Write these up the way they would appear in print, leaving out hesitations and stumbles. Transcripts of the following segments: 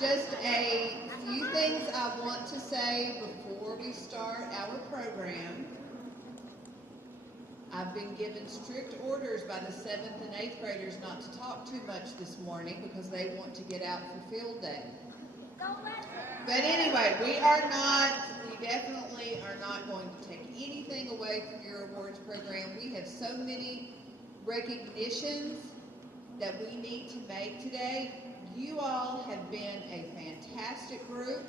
Just a few things I want to say before we start our program. I've been given strict orders by the 7th and 8th graders not to talk too much this morning because they want to get out for field day. But anyway, we definitely are not going to take anything away from your awards program. We have so many recognitions that we need to make today. You all have been a fantastic group.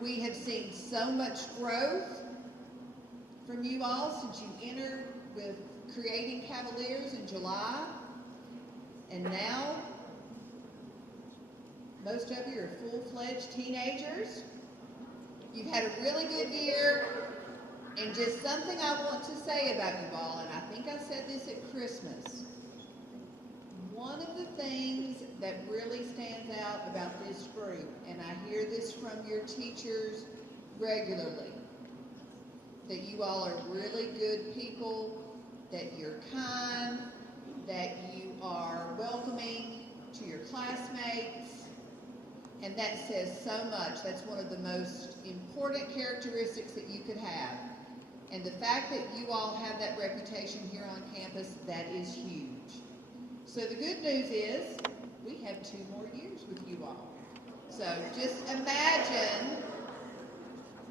We have seen so much growth from you all since you entered with Creating Cavaliers in July. And now, most of you are full-fledged teenagers. You've had a really good year. And just something I want to say about you all, and I think I said this at Christmas. One of the things that really stands out about this group, and I hear this from your teachers regularly, that you all are really good people, that you're kind, that you are welcoming to your classmates, and that says so much. That's one of the most important characteristics that you could have. And the fact that you all have that reputation here on campus, that is huge. So the good news is we have 2 more years with you all. So just imagine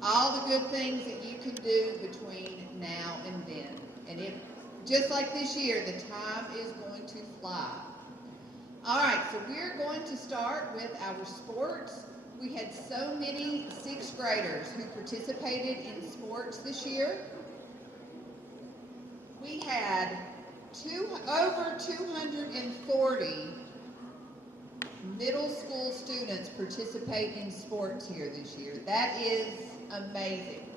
all the good things that you can do between now and then. And if, just like this year, the time is going to fly. All right, so we're going to start with our sports. We had so many 6th graders who participated in sports this year. We had over 240 middle school students participate in sports here this year. That is amazing.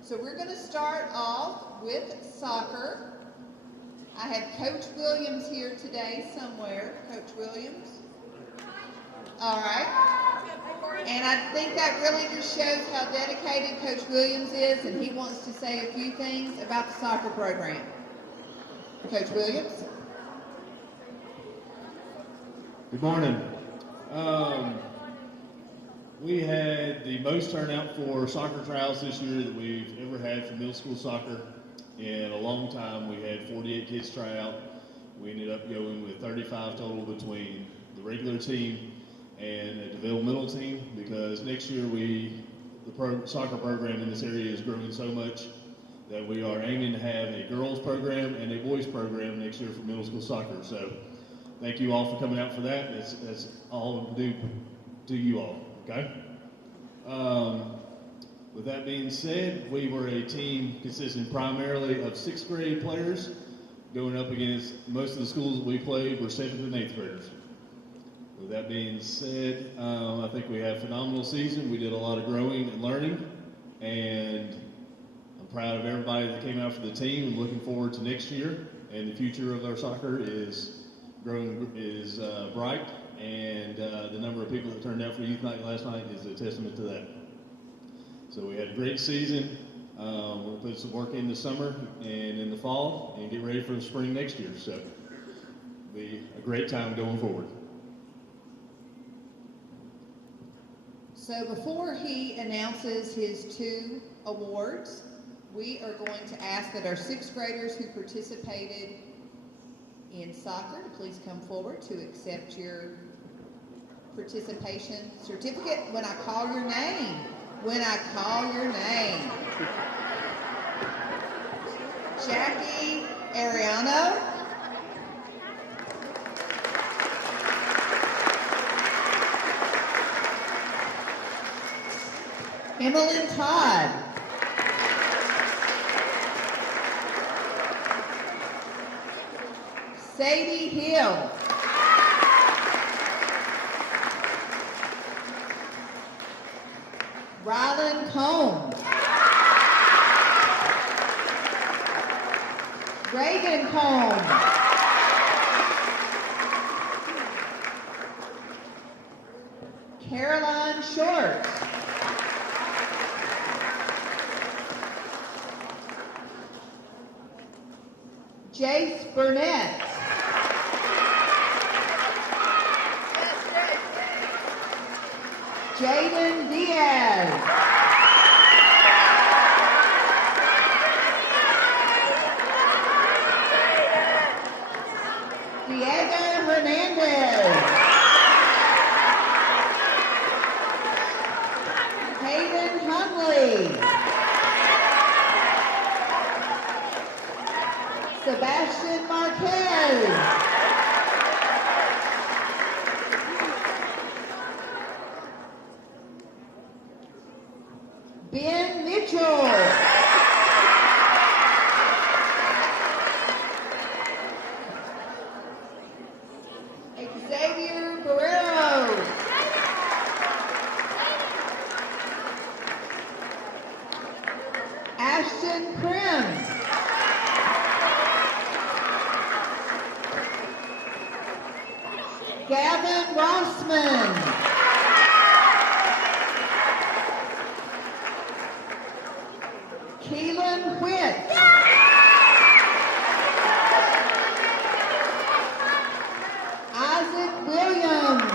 So we're going to start off with soccer. I have Coach Williams here today somewhere. Coach Williams. All right. And I think that really just shows how dedicated Coach Williams is, and he wants to say a few things about the soccer program. Coach Williams. Good morning. We had the most turnout for soccer trials this year that we've ever had for middle school soccer in a long time. We had 48 kids try out. We ended up going with 35 total between the regular team and a developmental team, because next year the soccer program in this area is growing so much that we are aiming to have a girls program and a boys program next year for middle school soccer. So thank you all for coming out for that. That's all due to you all, okay? With that being said, we were a team consisting primarily of 6th grade players going up against most of the schools that we played were 7th and 8th graders. With that being said, I think we had a phenomenal season. We did a lot of growing and learning, and I'm proud of everybody that came out for the team and looking forward to next year. And the future of our soccer is bright, and the number of people that turned out for youth night last night is a testament to that. So we had a great season. We'll put some work in the summer and in the fall and get ready for the spring next year. So it'll be a great time going forward. So before he announces his 2 awards, we are going to ask that our 6th graders who participated in soccer to please come forward to accept your participation certificate when I call your name. When I call your name. Jackie Ariano. Emmeline Todd. Sadie Hill. Rylan Combs. Reagan Combs. Caroline Short. Jace Burnett. Jaden Diaz. Diego Hernandez. Hayden Hunley. Sebastian Marquez. Ben Mitchell. Xavier Guerrero. Ashton Krim. Gavin Rossman. Keelan Witt. Isaac Williams.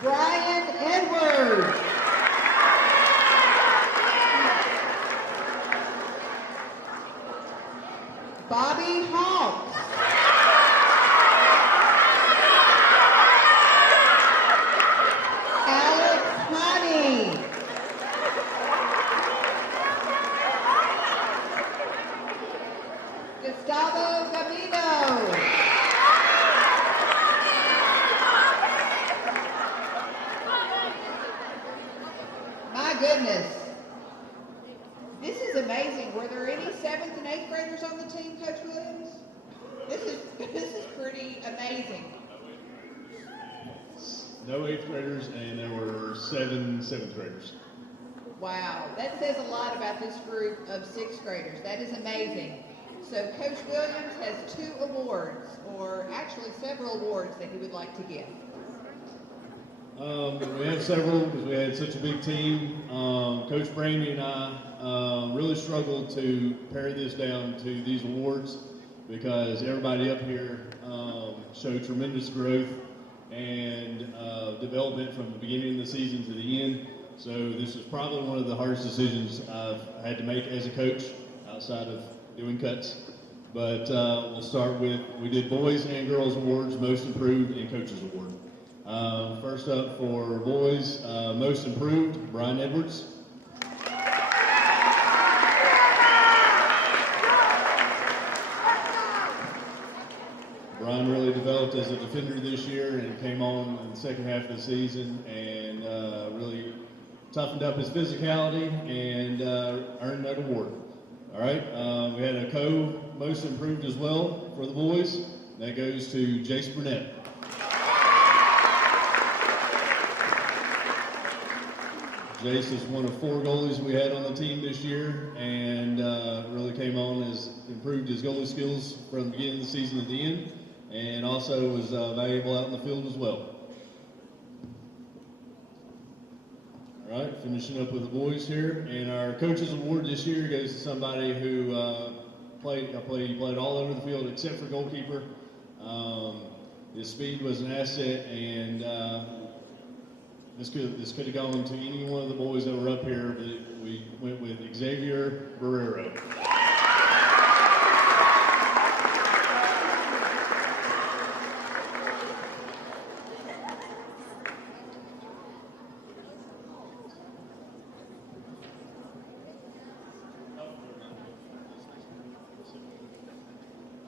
Brian Edwards. Bobby Hawks. Alex Honey. Gustavo Camino. My goodness. This is amazing. Were there any 7th and 8th graders on the team, Coach Williams? This is pretty amazing. No 8th graders, and there were 7 7th graders. Wow, that says a lot about this group of 6th graders. That is amazing. So Coach Williams has 2 awards, or actually several awards that he would like to give. We have several because we had such a big team. Coach Brandy and I really struggled to pare this down to these awards because everybody up here showed tremendous growth and development from the beginning of the season to the end. So this was probably one of the hardest decisions I've had to make as a coach outside of doing cuts. But we'll start with, we did boys and girls awards, most improved and coaches award. First up for boys, most improved, Brian Edwards. Brian really developed as a defender this year and came on in the second half of the season and really toughened up his physicality and earned that award. All right, we had a co-most improved as well for the boys. That goes to Jace Burnett. Jace is one of 4 goalies we had on the team this year and really came on as improved his goalie skills from the beginning of the season to the end, and also was valuable out in the field as well. All right, finishing up with the boys here, and our coaches award this year goes to somebody who played all over the field except for goalkeeper. His speed was an asset, and this could have gone to any one of the boys that were up here, but we went with Xavier Guerrero.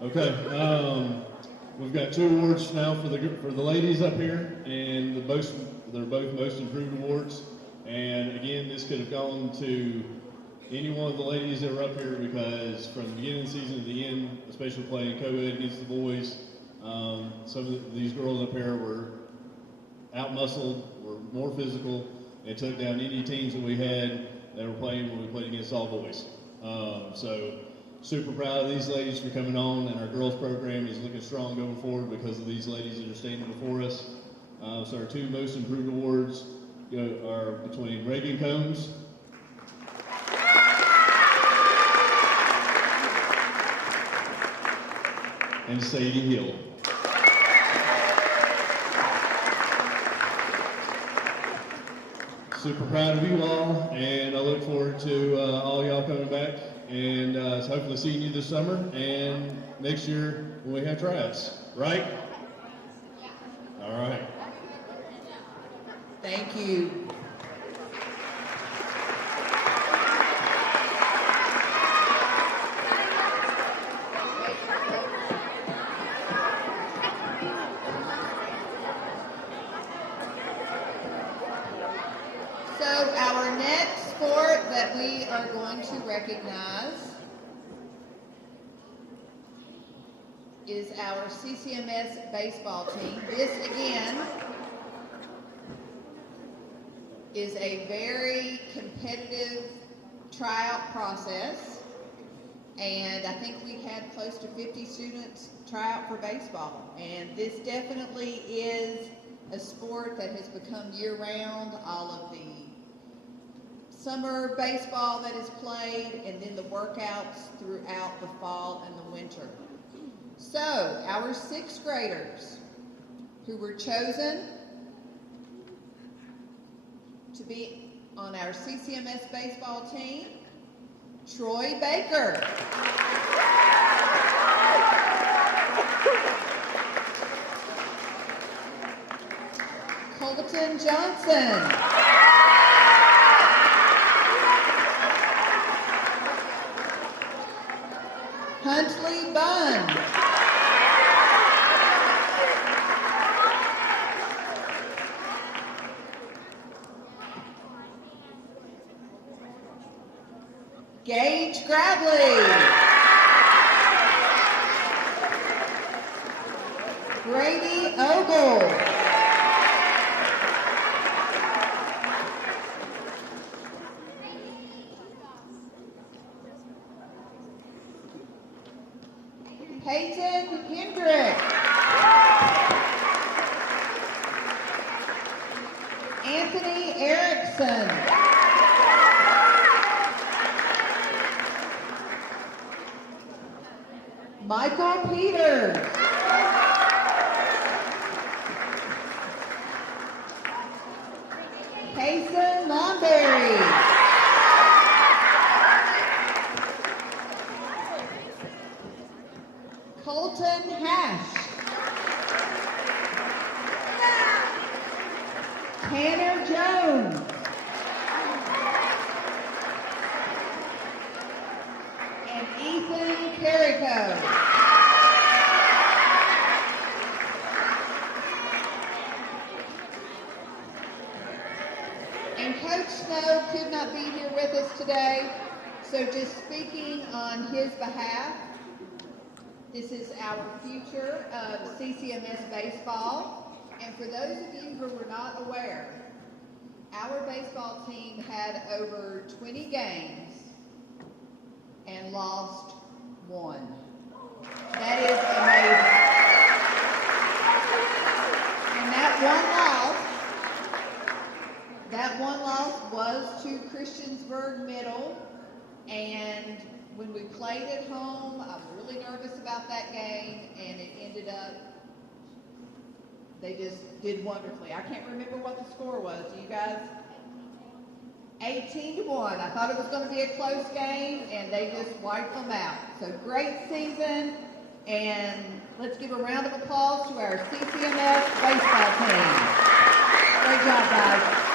Okay, we've got 2 awards now for the ladies up here, and they're both most improved awards. And again, this could have gone to any one of the ladies that were up here because from the beginning of the season to the end, especially playing co-ed against the boys, some of these girls up here were out-muscled, were more physical, and took down any teams that we had that were playing when we played against all boys. So super proud of these ladies for coming on, and our girls program is looking strong going forward because of these ladies that are standing before us. So our 2 most improved awards are between Reagan Combs and Sadie Hill. Super proud of you all, and I look forward to all y'all coming back and hopefully seeing you this summer and next year when we have tryouts, right? All right. Thank you. So our next sport that we are going to recognize is our CCMS baseball team. This again is a very competitive tryout process, and I think we had close to 50 students try out for baseball, and this definitely is a sport that has become year-round. All of the summer baseball that is played, and then the workouts throughout the fall and the winter. So, our 6th graders who were chosen to be on our CCMS baseball team: Troy Baker, Colton Johnson, Huntley Bunn, Gage Gradley, Brady Ogle, Peyton Hendrick, Anthony Erickson, Michael Peters, Kason Monberry, Colton Hash, Tanner Jones, and Ethan Carrico. And Coach Snow could not be here with us today, so just speaking on his behalf, this is our future of CCMS baseball. And for those of you who were not aware, our baseball team had over 20 games and lost 1. That is amazing. And that one loss was to Christiansburg Middle, and when we played at home, I was really nervous about that game, and it ended up, they just did wonderfully. I can't remember what the score was. Do you guys? 18-1. I thought it was going to be a close game, and they just wiped them out. So great season, and let's give a round of applause to our CCMS baseball team. Great job, guys.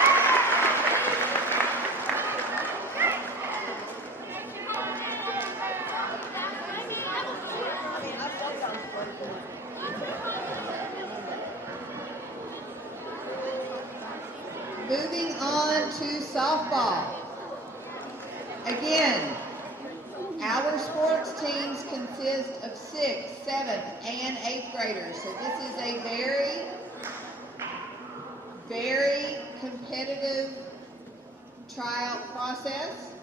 Moving on to softball. Again, our sports teams consist of 6th, 7th, and 8th graders. So this is a very, very competitive tryout process.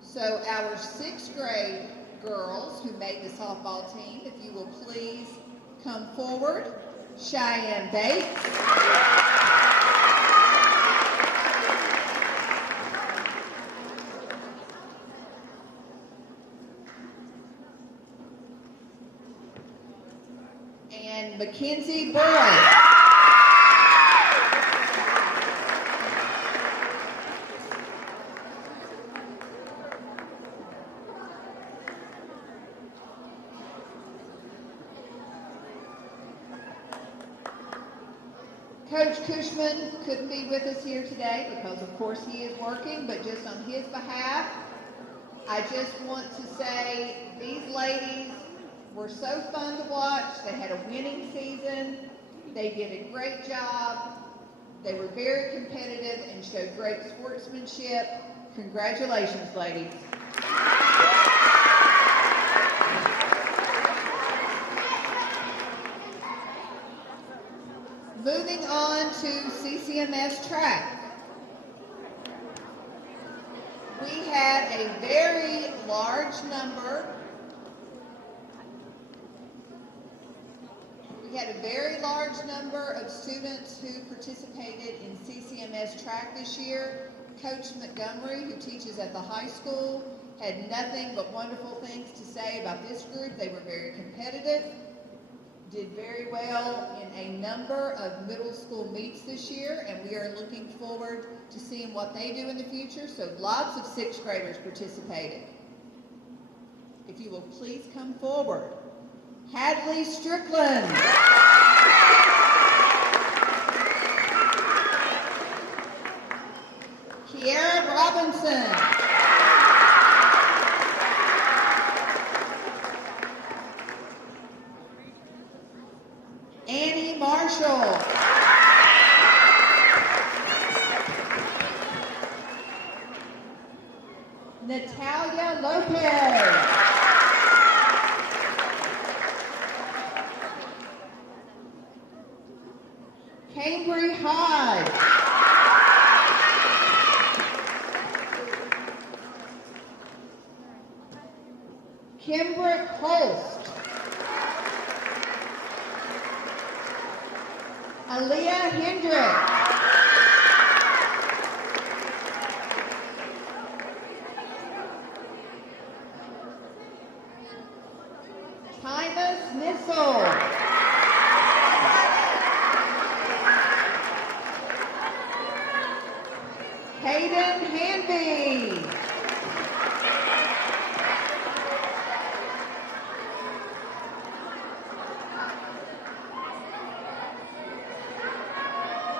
So our 6th grade girls who made the softball team, if you will please come forward. Cheyenne Bates, and Mackenzie Boyd. Coach Cushman couldn't be with us here today because of course he is working, but just on his behalf, I just want to say these ladies were so fun to watch. They had a winning season. They did a great job. They were very competitive and showed great sportsmanship. Congratulations, ladies. Moving on to CCMS track. We had a very large number of students who participated in CCMS track this year. Coach Montgomery, who teaches at the high school, had nothing but wonderful things to say about this group. They were very competitive, did very well in a number of middle school meets this year, and we are looking forward to seeing what they do in the future. So lots of sixth graders participated. If you will please come forward. Hadley Strickland. Kiara Robinson. Annie Marshall. Natalia Lopez. Cambry Hyde. Kimbrick Holst. Aaliyah Hendrick. Tymus Nissel. Hayden Hanby.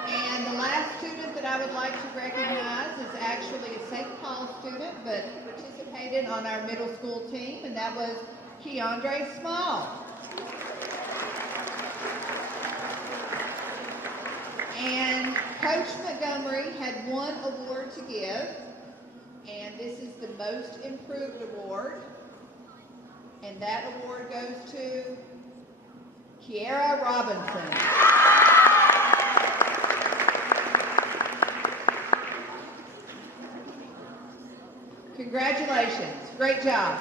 And the last student that I would like to recognize is actually a St. Paul student, but he participated on our middle school team, and that was Keandre Small. And Coach Montgomery had one award to give, and this is the Most Improved Award. And that award goes to Kiara Robinson. Congratulations. Great job.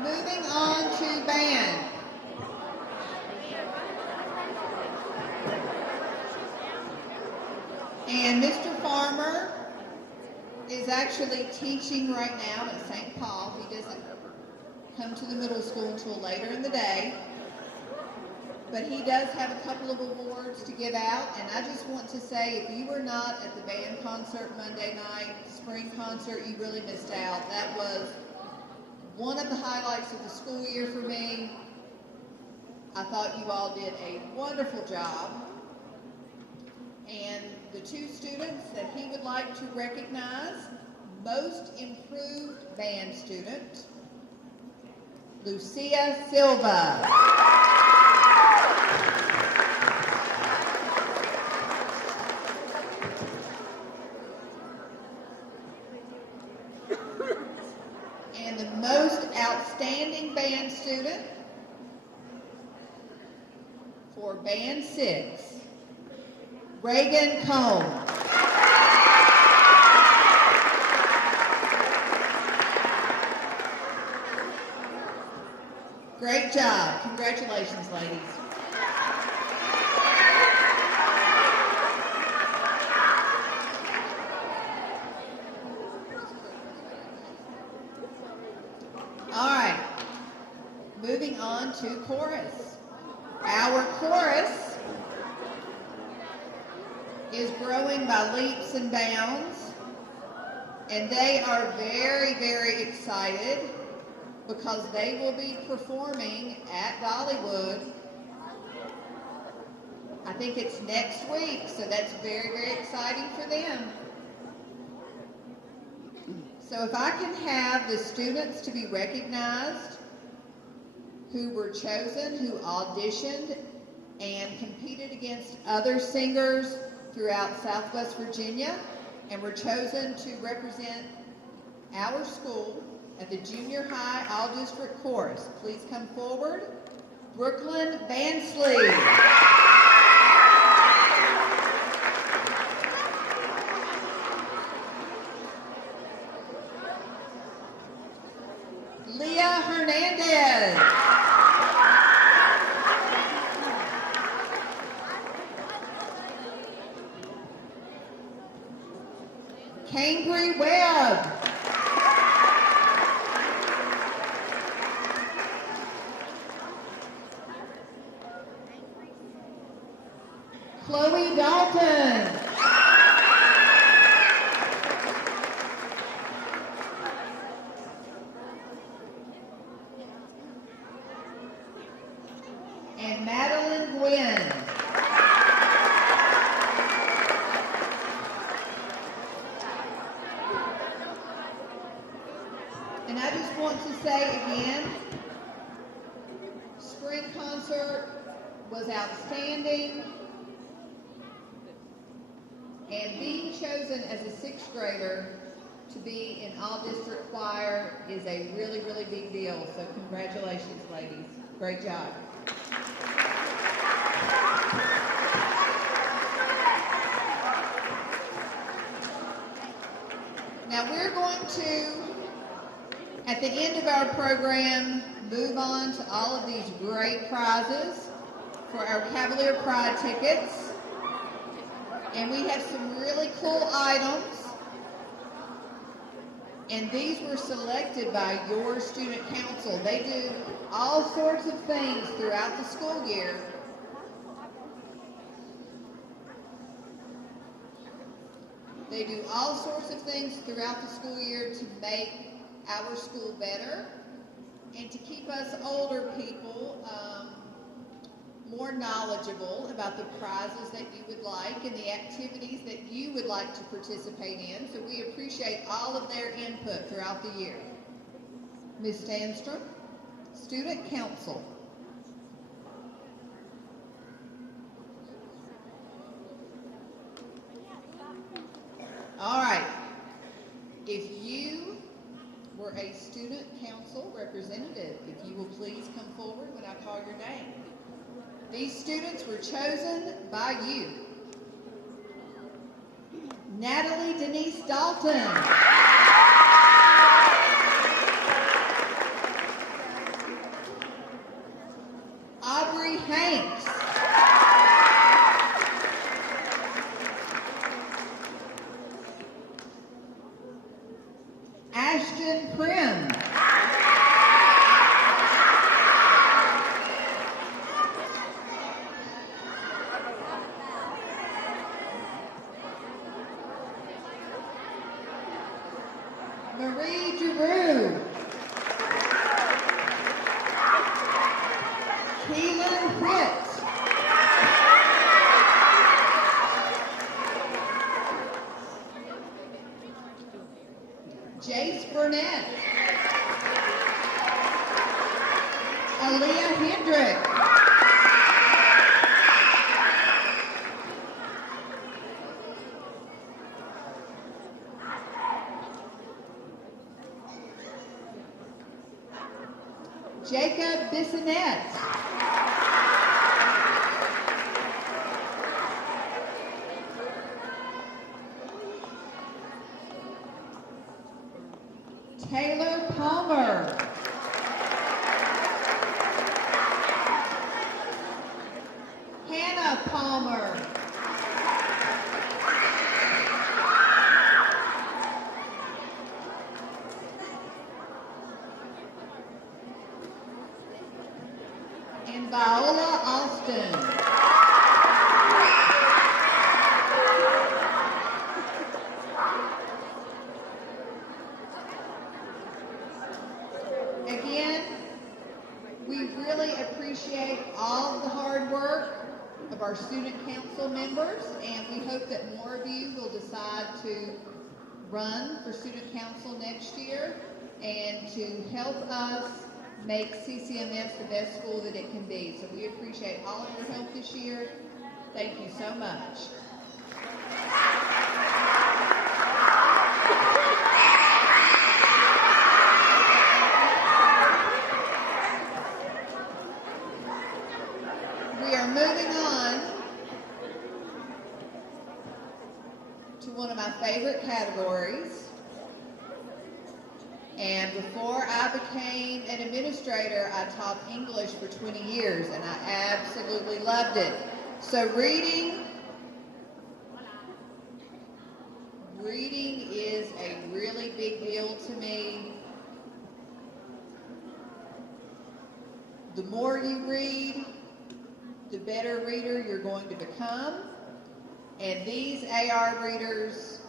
Moving on to band. And Mr. Farmer is actually teaching right now at St. Paul. He doesn't come to the middle school until later in the day. But he does have a couple of awards to give out. And I just want to say, if you were not at the band concert Monday night, spring concert, you really missed out. That was one of the highlights of the school year for me. I thought you all did a wonderful job. And the two students that he would like to recognize, Most Improved Band Student, Lucia Silva. And the Most Outstanding Band Student for Band 6, Reagan Combs. Great job. Congratulations, ladies. All right. Moving on to chorus. Our chorus is growing by leaps and bounds. And they are very, very excited because they will be performing at Dollywood. I think it's next week, so that's very, very exciting for them. So if I can have the students to be recognized who were chosen, who auditioned and competed against other singers throughout Southwest Virginia and were chosen to represent our school at the Junior High All-District Chorus. Please come forward. Brooklyn Bansley. Leah Hernandez. Cambry Webb. Chloe Dalton. And Madeline Gwynn. And I just want to say again, spring concert was outstanding. And being chosen as a sixth grader to be in all-district choir is a really, really big deal. So congratulations, ladies. Great job. Now we're going to, at the end of our program, move on to all of these great prizes for our Cavalier Pride tickets. And we have some really cool items. And these were selected by your student council. They do all sorts of things throughout the school year. They do all sorts of things throughout the school year to make our school better and to keep us older people more knowledgeable about the prizes that you would like and the activities that you would like to participate in. So we appreciate all of their input throughout the year. Ms. Stanstrom, Student Council. All right. If you were a student council representative, if you will please come forward when I call your name. These students were chosen by you. Natalie Denise Dalton. Aubrey Hanks. Ashton Prim. Marie Giroux. Keelan Fritz. Jace Burnett. Aaliyah Hendrick. Jacob Bissonette. Taylor Palmer. Hannah Palmer. And Viola Austin. council members, and we hope that more of you will decide to run for student council next year and to help us make CCMS the best school that it can be. So we appreciate all of your help this year. Thank you so much. We are moving on to one of my favorite categories. And before I became an administrator, I taught English for 20 years, and I absolutely loved it. So reading is a really big deal to me. The more you read, the better reader you're going to become. And these AR readers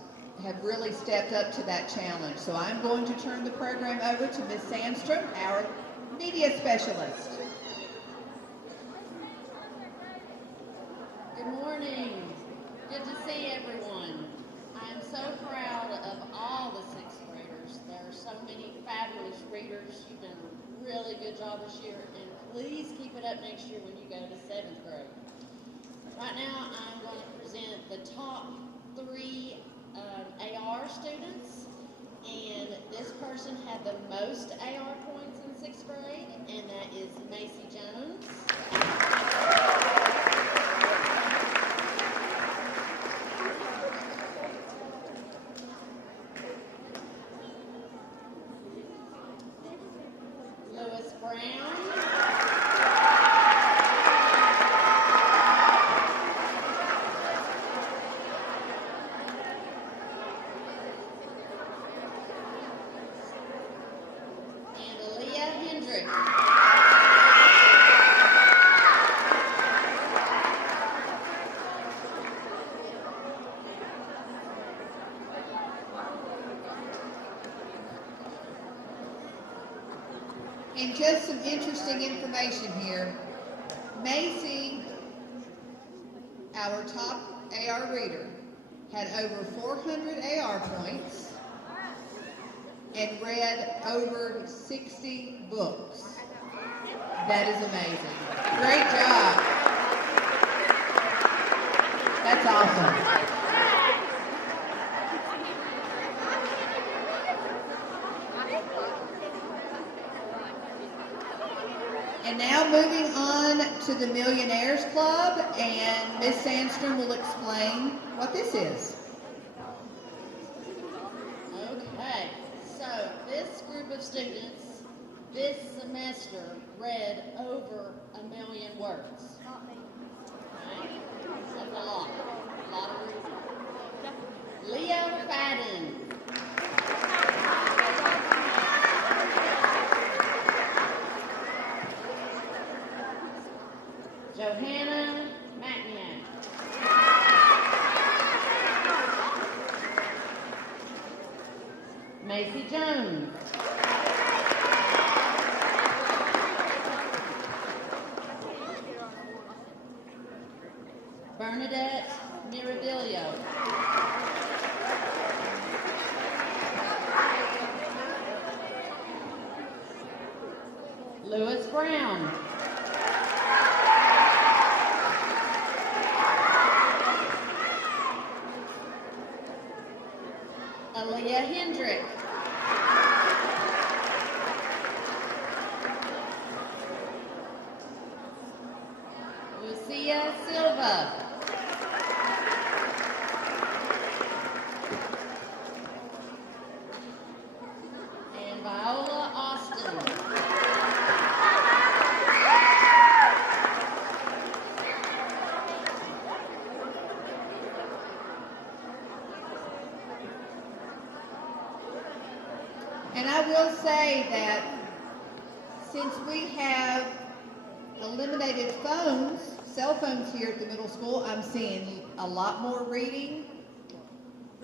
have really stepped up to that challenge. So I'm going to turn the program over to Ms. Sandstrom, our media specialist. Good morning. Good to see everyone. I'm so proud of all the sixth graders. There are so many fabulous readers. You've done a really good job this year, and please keep it up next year when you go to seventh grade. Right now, I'm going to present the top 3 AR students, and this person had the most AR points in sixth grade, and that is Macy Jones. Lewis Brown. And just some interesting information here. Macy, our top AR reader, had over 400 AR points and read over 60 books. That is amazing. Great job. That's awesome. And now moving on to the Millionaires Club, and Ms. Sandstrom will explain what this is. Okay, so this group of students this semester read over 1 million words. Okay? That's a lot of reading. Leo Fadden. Johanna Macniak. Macy Jones. Bernadette Mirabilio. Lewis Brown. Aaliyah Hendrick. Lucia Silva. And Viola Austin. And I will say that since we have eliminated phones, cell phones here at the middle school, I'm seeing a lot more reading.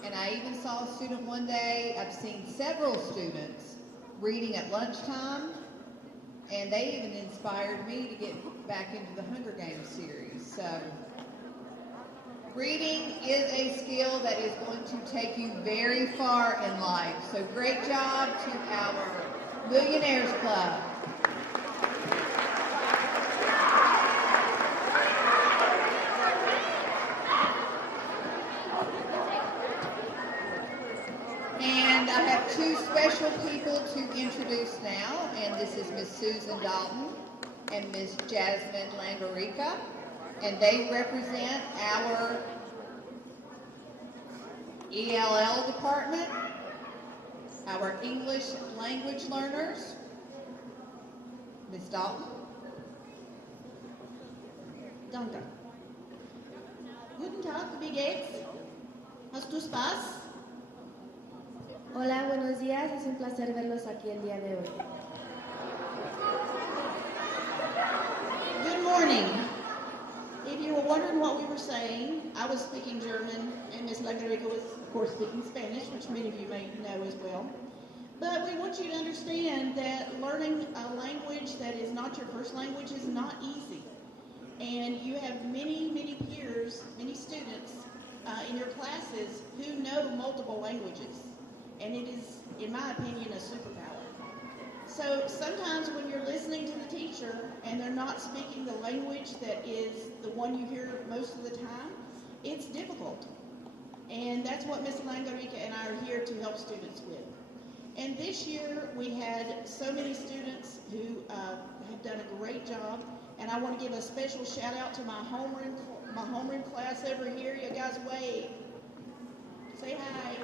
And I even saw a student one day, I've seen several students reading at lunchtime, and they even inspired me to get back into the Hunger Games series. So Reading is a skill that is going to take you very far in life. So great job to our Millionaires Club. And I have two special people to introduce now, and this is Miss Susan Dalton and Miss Jasmine Langarica, and they represent our ELL department, our English language learners. Miss Dalton. Danke. Guten Tag, wie geht's? Hast du Spaß? Hola, buenos días. Es un placer verlos aquí el día de hoy. Good morning. If you were wondering what we were saying, I was speaking German, and Miss Langarica was, of course, speaking Spanish, which many of you may know as well. But we want you to understand that learning a language that is not your first language is not easy. And you have many, many peers, many students in your classes who know multiple languages. And it is, in my opinion, a superpower. So sometimes when you're listening to the teacher and they're not speaking the language that is the one you hear most of the time, it's difficult. And that's what Ms. Langarica and I are here to help students with. And this year we had so many students who have done a great job. And I want to give a special shout out to my homeroom class over here. You guys wave. Say hi.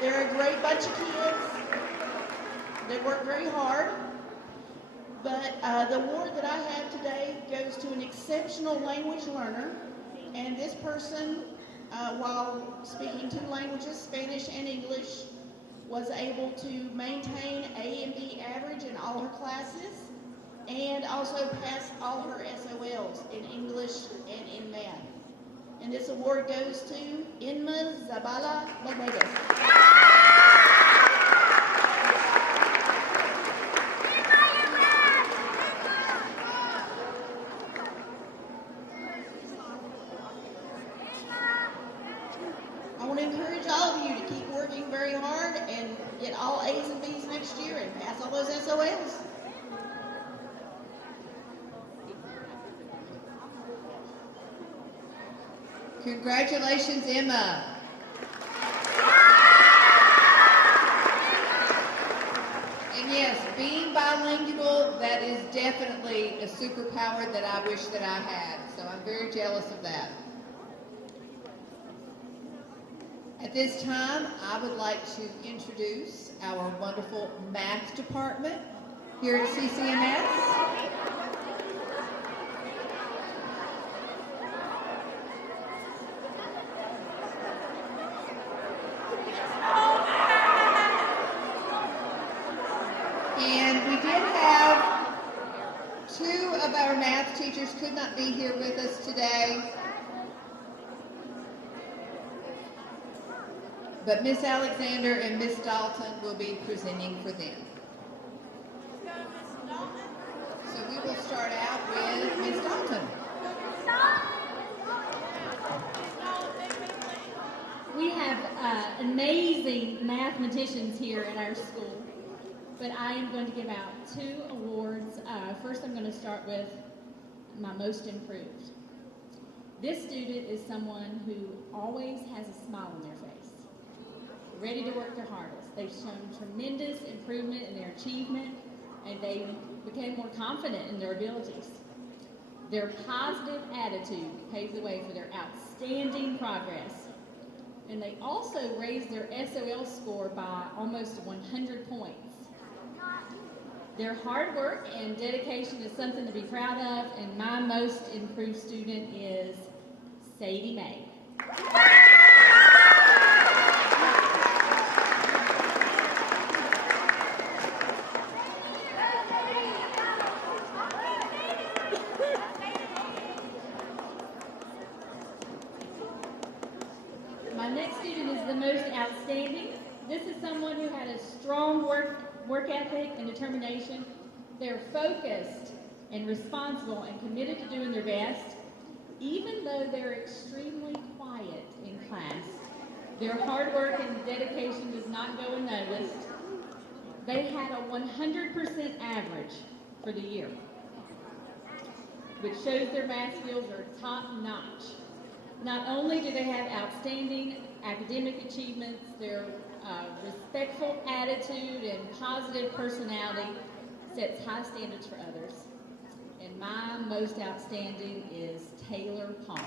They're a great bunch of kids. They work very hard. But the award that I have today goes to an exceptional language learner. And this person, while speaking two languages, Spanish and English, was able to maintain A and B average in all her classes and also pass all her SOLs in English and in math. And this award goes to Inma Zabala Venegas. I want to encourage all of you to keep working very hard and get all A's and B's next year and pass all those SOLs. Congratulations, Emma. And yes, being bilingual, that is definitely a superpower that I wish that I had. So I'm very jealous of that. At this time, I would like to introduce our wonderful math department here at CCMS. And we did have two of our math teachers could not be here with us today. But Miss Alexander and Miss Dalton will be presenting for them. So we will start out with Miss Dalton. We have amazing mathematicians here at our school, but I am going to give out two awards. First, I'm going to start with my most improved. This student is someone who always has a smile on their face, ready to work their hardest. They've shown tremendous improvement in their achievement, and they became more confident in their abilities. Their positive attitude paves the way for their outstanding progress. And they also raised their SOL score by almost 100 points. Their hard work and dedication is something to be proud of, and my most improved student is Sadie Mae. My next student is the most outstanding. This is someone who had a strong work ethic and determination. They're focused and responsible and committed to doing their best. Even though they're extremely quiet in class, their hard work and dedication does not go unnoticed. They had a 100% average for the year, which shows their math skills are top notch. Not only do they have outstanding academic achievements, their respectful attitude and positive personality sets high standards for others. And my most outstanding is Taylor Palmer.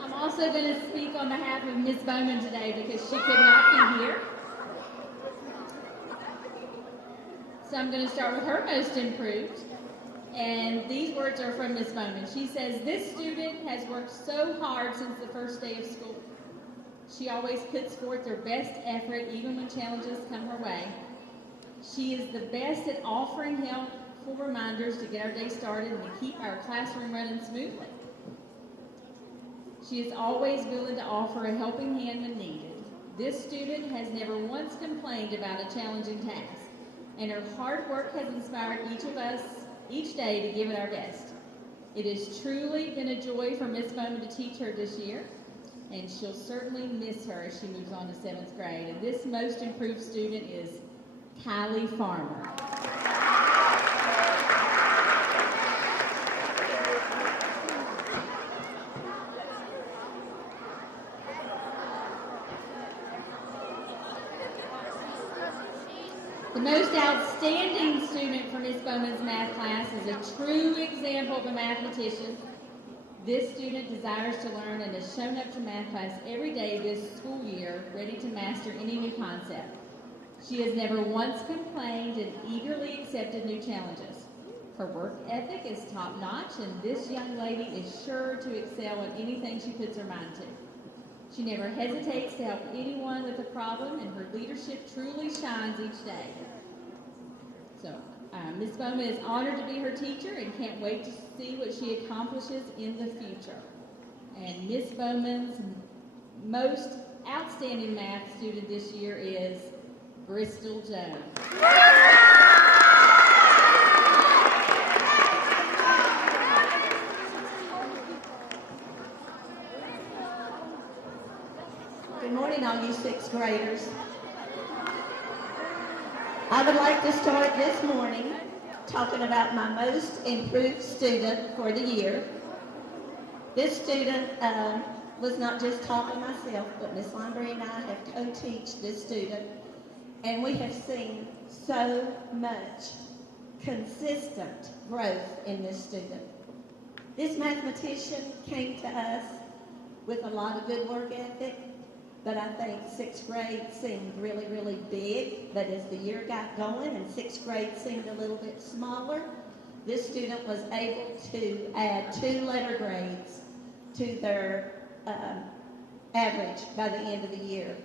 I'm also going to speak on behalf of Ms. Bowman today because she could not be here. So I'm going to start with her most improved. And these words are from Ms. Bowman. She says, "This student has worked so hard since the first day of school. She always puts forth her best effort even when challenges come her way. She is the best at offering helpful reminders to get our day started and to keep our classroom running smoothly. She is always willing to offer a helping hand when needed. This student has never once complained about a challenging task, and her hard work has inspired each of us each day to give it our best. It has truly been a joy for Ms. Bowman to teach her this year, and she'll certainly miss her as she moves on to 7th grade. And this most improved student is Kylie Farmer." The most outstanding student for Ms. Bowman's math class is a true example of a mathematician. This student desires to learn and has shown up to math class every day this school year, ready to master any new concept. She has never once complained and eagerly accepted new challenges. Her work ethic is top-notch, and this young lady is sure to excel in anything she puts her mind to. She never hesitates to help anyone with a problem, and her leadership truly shines each day. So, Ms. Bowman is honored to be her teacher and can't wait to see what she accomplishes in the future. And Ms. Bowman's most outstanding math student this year is Bristol Jones. Good morning, all you 6th graders. I would like to start this morning talking about my most improved student for the year. This student was not just taught by myself, but Miss Lombry and I have co-taught this student, and we have seen so much consistent growth in this student. This mathematician came to us with a lot of good work ethic, but I think 6th grade seemed really, really big. But as the year got going and 6th grade seemed a little bit smaller, this student was able to add 2 letter grades to their average by the end of the year,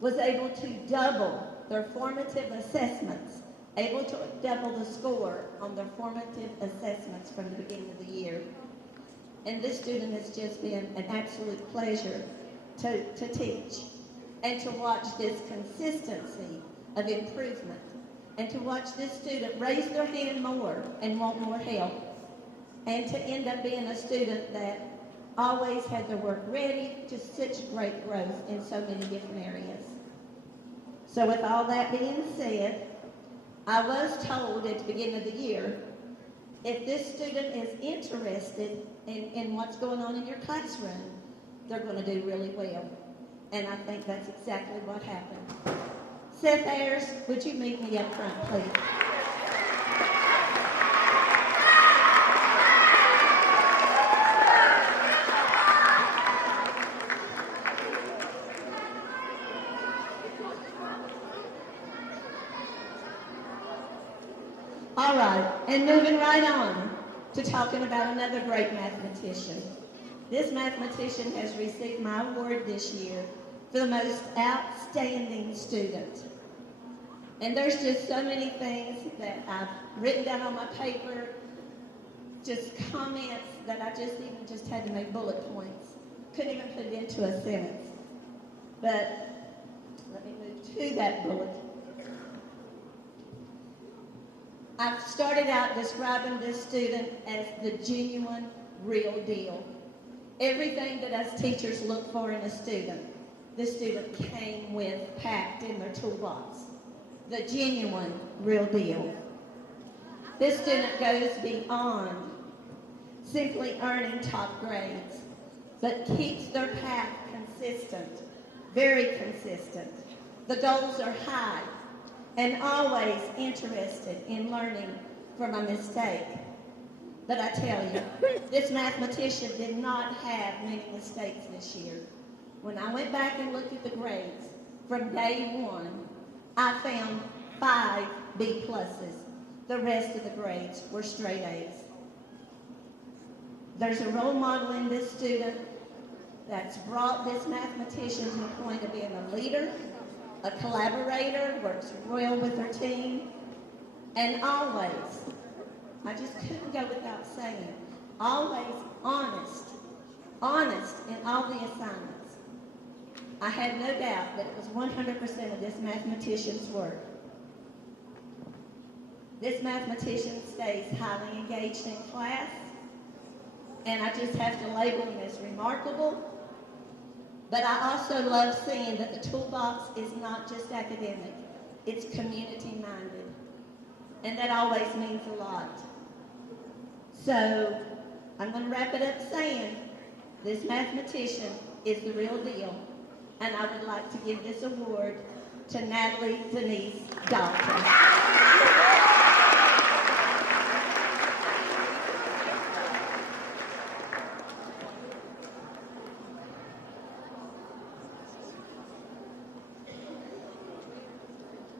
was able to double their formative assessments, able to double the score on their formative assessments from the beginning of the year. And this student has just been an absolute pleasure to teach, and to watch this consistency of improvement, and to watch this student raise their hand more and want more help, and to end up being a student that always had their work ready, just such great growth in so many different areas. So with all that being said, I was told at the beginning of the year, if this student is interested in what's going on in your classroom, they're going to do really well. And I think that's exactly what happened. Seth Ayers, would you meet me up front, please? All right, and moving right on to talking about another great mathematician. This mathematician has received my award this year for the most outstanding student. And there's just so many things that I've written down on my paper, just comments that I just had to make bullet points. Couldn't even put it into a sentence. But let me move to that bullet. I've started out describing this student as the genuine, real deal. Everything that us teachers look for in a student, this student came with packed in their toolbox. The genuine, real deal. This student goes beyond simply earning top grades, but keeps their path consistent, very consistent. The goals are high and always interested in learning from a mistake. But I tell you, this mathematician did not have many mistakes this year. When I went back and looked at the grades, from day one, I found 5 B pluses. The rest of the grades were straight A's. There's a role model in this student that's brought this mathematician to the point of being a leader, a collaborator, works well with her team, and always, I just couldn't go without saying, always honest in all the assignments. I had no doubt that it was 100% of this mathematician's work. This mathematician stays highly engaged in class, and I just have to label him as remarkable. But I also love seeing that the toolbox is not just academic, it's community-minded. And that always means a lot. So I'm going to wrap it up saying this mathematician is the real deal. And I would like to give this award to Natalie Denise Dalton.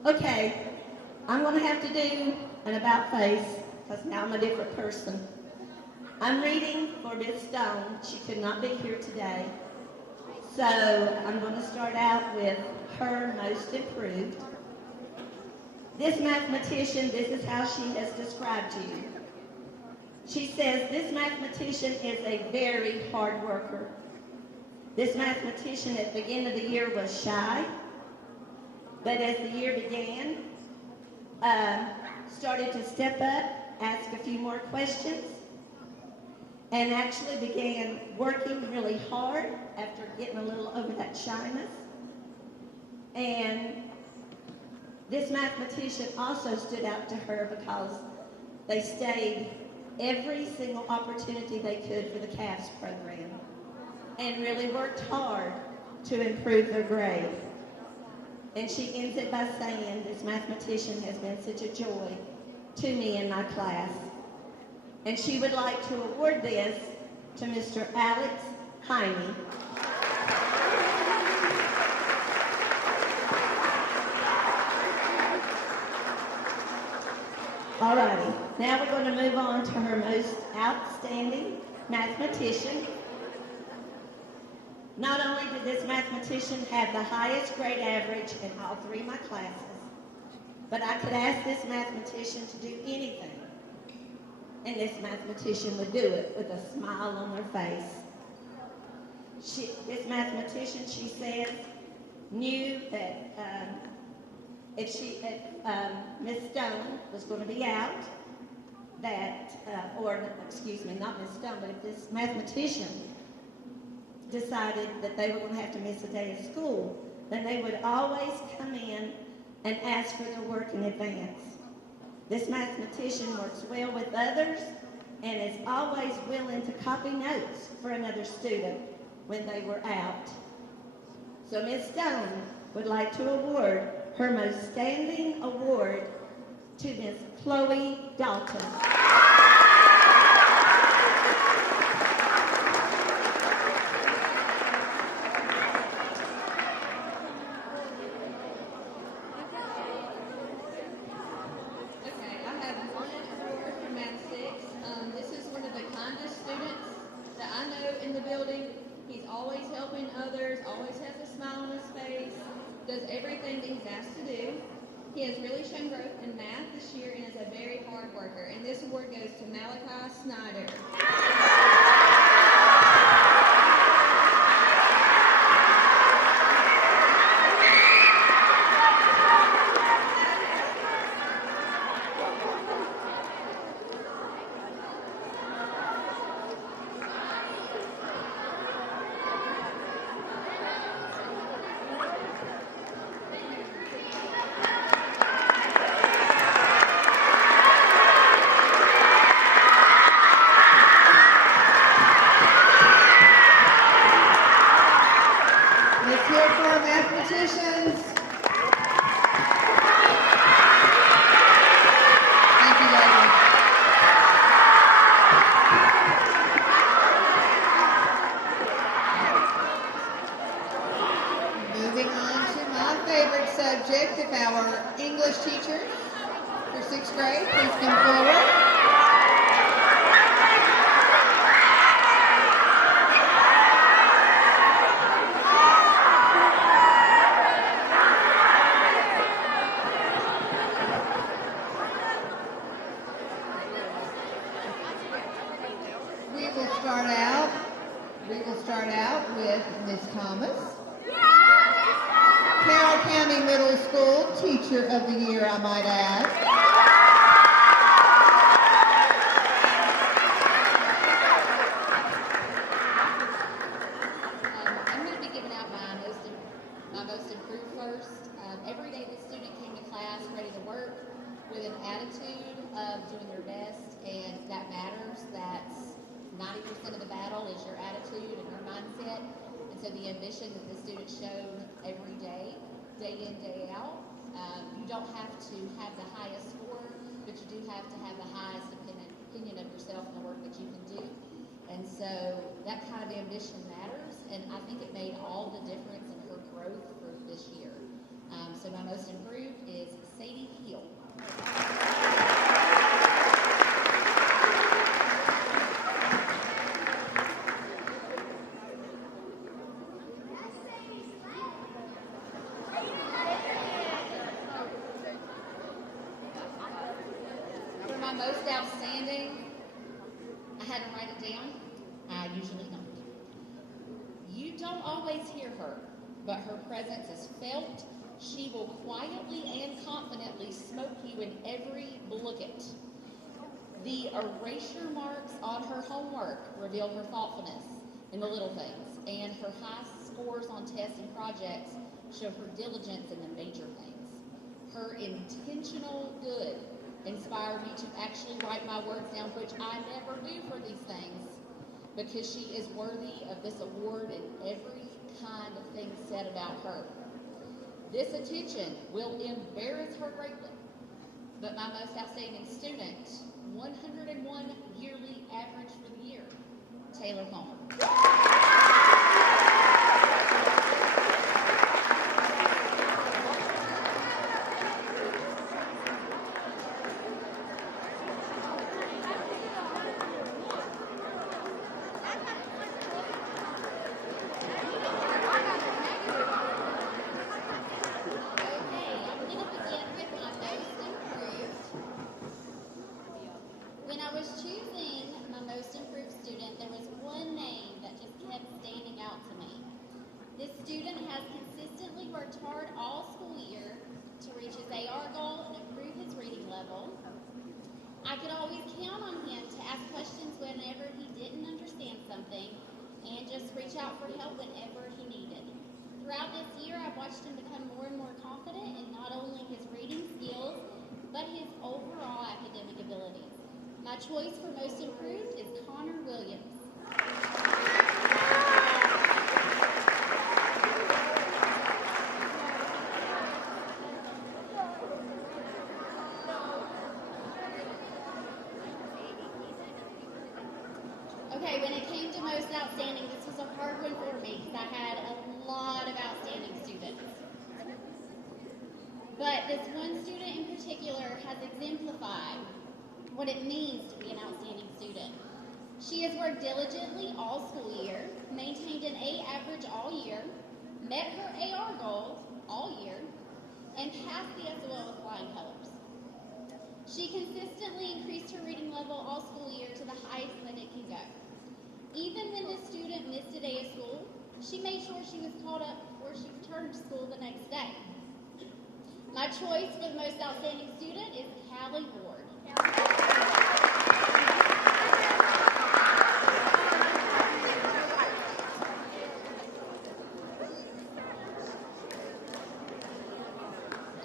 Okay, I'm going to have to do an about face because now I'm a different person. I'm reading for Miss Stone. She could not be here today. So I'm going to start out with her most improved. This mathematician, this is how she has described you. She says, this mathematician is a very hard worker. This mathematician at the beginning of the year was shy. But as the year began, started to step up, ask a few more questions, and actually began working really hard after getting a little over that shyness. And this mathematician also stood out to her because they stayed every single opportunity they could for the CAFS program and really worked hard to improve their grade. And she ends it by saying, this mathematician has been such a joy to me in my class. And she would like to award this to Mr. Alex Jaime. Alrighty, now we're going to move on to her most outstanding mathematician. Not only did this mathematician have the highest grade average in all 3 of my classes, but I could ask this mathematician to do anything, and this mathematician would do it with a smile on her face. This mathematician, she says, knew that if Miss Stone was going to be out, not Miss Stone, but if this mathematician decided that they were going to have to miss a day of school, then they would always come in and ask for their work in advance. This mathematician works well with others and is always willing to copy notes for another student when they were out. So Ms. Stone would like to award her most standing award to Ms. Chloe Dalton. In the building, he's always helping others, always has a smile on his that he's asked to do. He has really shown growth in math this year and is a very hard worker. And this award goes to Malachi Snyder. Let's hear it for our mathematicians. Thank you, ladies. Moving on to my favorite subject, if our English teachers for 6th grade, please come forward. We will start out with Miss Thomas. Carroll County Middle School Teacher of the Year, I might add. I'm going to be giving out my most improved first. Every day the student came to class ready to work with an attitude of doing their best, and that matters. That's 90% of the battle is your attitude and your mindset. And so the ambition that the students showed every day, day in, day out, you don't have to have the highest score, but you do have to have the highest opinion of yourself and the work that you can do. And so that kind of ambition matters, and I think it made all the difference in her growth for this year. So my most improved is Sadie Heal. For my most outstanding, I had to write it down. I usually don't. You don't always hear her, but her presence is felt. She will quietly and confidently smoke you in every look-it. The erasure marks on her homework reveal her thoughtfulness in the little things, and her high scores on tests and projects show her diligence in the major things. Her intentional good inspired me to actually write my words down, which I never do for these things, because she is worthy of this award and every kind of thing said about her. This attention will embarrass her greatly, but my most outstanding student, 101 yearly average for the year, Taylor Palmer. Hard all school year to reach his AR goal and improve his reading level. I could always count on him to ask questions whenever he didn't understand something and just reach out for help whenever he needed. Throughout this year, I've watched him become more and more confident in not only his reading skills, but his overall academic abilities. My choice for most improved is Connor Williams. Okay, when it came to most outstanding, this was a hard one for me because I had a lot of outstanding students. But this one student in particular has exemplified what it means to be an outstanding student. She has worked diligently all school year, maintained an A average all year, met her AR goals all year, passed the SOL with flying colors. She consistently increased her reading level all school year to the highest that it can go. Even when the student missed a day of school, she made sure she was caught up before she returned to school the next day. My choice for the most outstanding student is Callie Ward.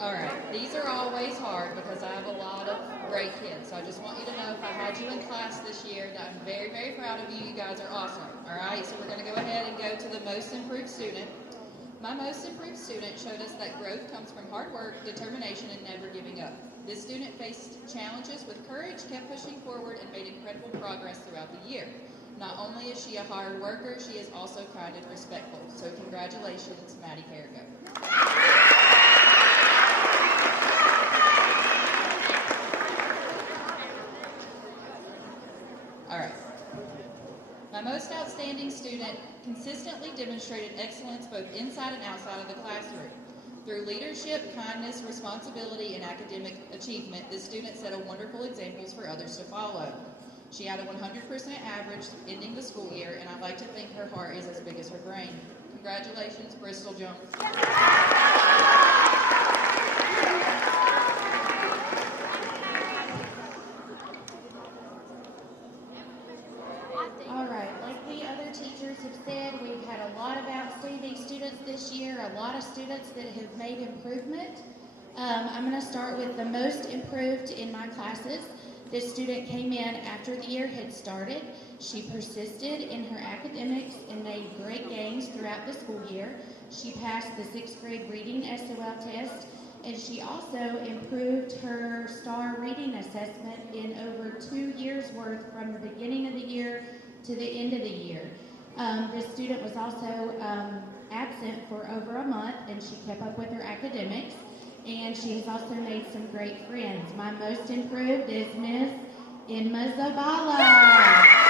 All right, these are always hard because I have a lot of great kids. So I just want you to know if I had you in class this year that I'm very, very proud of you. You guys are awesome. All right, so we're going to go ahead and go to the most improved student. My most improved student showed us that growth comes from hard work, determination, and never giving up. This student faced challenges with courage, kept pushing forward, and made incredible progress throughout the year. Not only is she a hard worker, she is also kind and respectful. So congratulations, Maddie Carrico. All right. My most outstanding student consistently demonstrated excellence both inside and outside of the classroom. Through leadership, kindness, responsibility, and academic achievement, this student set a wonderful examples for others to follow. She had a 100% average ending the school year, and I'd like to think her heart is as big as her brain. Congratulations, Bristol Jones. Have said, we've had a lot of outstanding students this year, a lot of students that have made improvement. I'm going to start with the most improved in my classes. This student came in after the year had started. She persisted in her academics and made great gains throughout the school year. She passed the 6th grade reading SOL test, and she also improved her STAR reading assessment in over 2 years' worth from the beginning of the year to the end of the year. This student was also absent for over a month, and she kept up with her academics, and she has also made some great friends. My most improved is Miss Inma Zabala.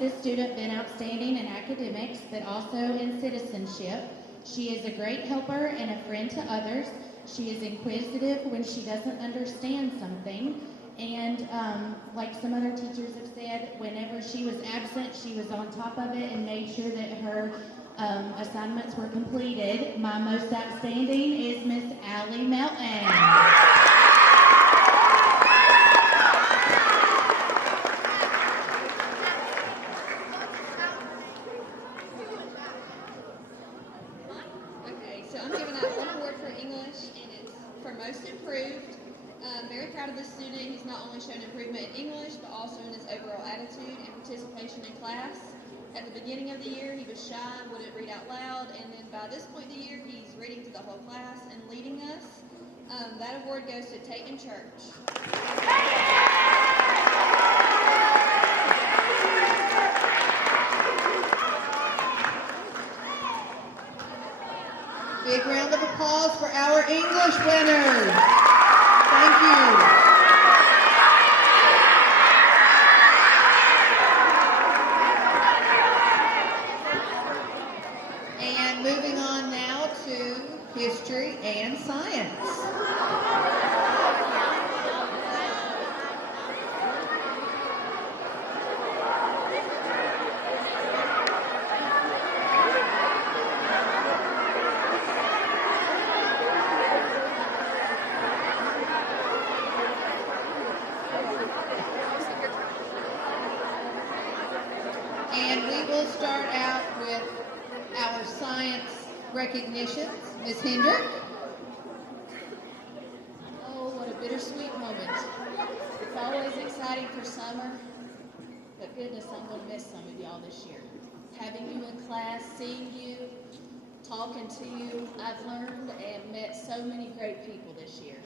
This student been outstanding in academics, but also in citizenship. She is a great helper and a friend to others. She is inquisitive when she doesn't understand something. And like some other teachers have said, whenever she was absent, she was on top of it and made sure that her assignments were completed. My most outstanding is Miss Allie Melton. He's not only shown improvement in English, but also in his overall attitude and participation in class. At the beginning of the year, he was shy, wouldn't read out loud, and then by this point in the year, he's reading to the whole class and leading us. That award goes to Tatum Church. Big round of applause for our English winners. Thank you. And moving on now to history and science. And we will start out with our science recognitions. Ms. Hendrick. Oh, what a bittersweet moment. It's always exciting for summer, but goodness, I'm going to miss some of y'all this year. Having you in class, seeing you, talking to you, I've learned and met so many great people this year.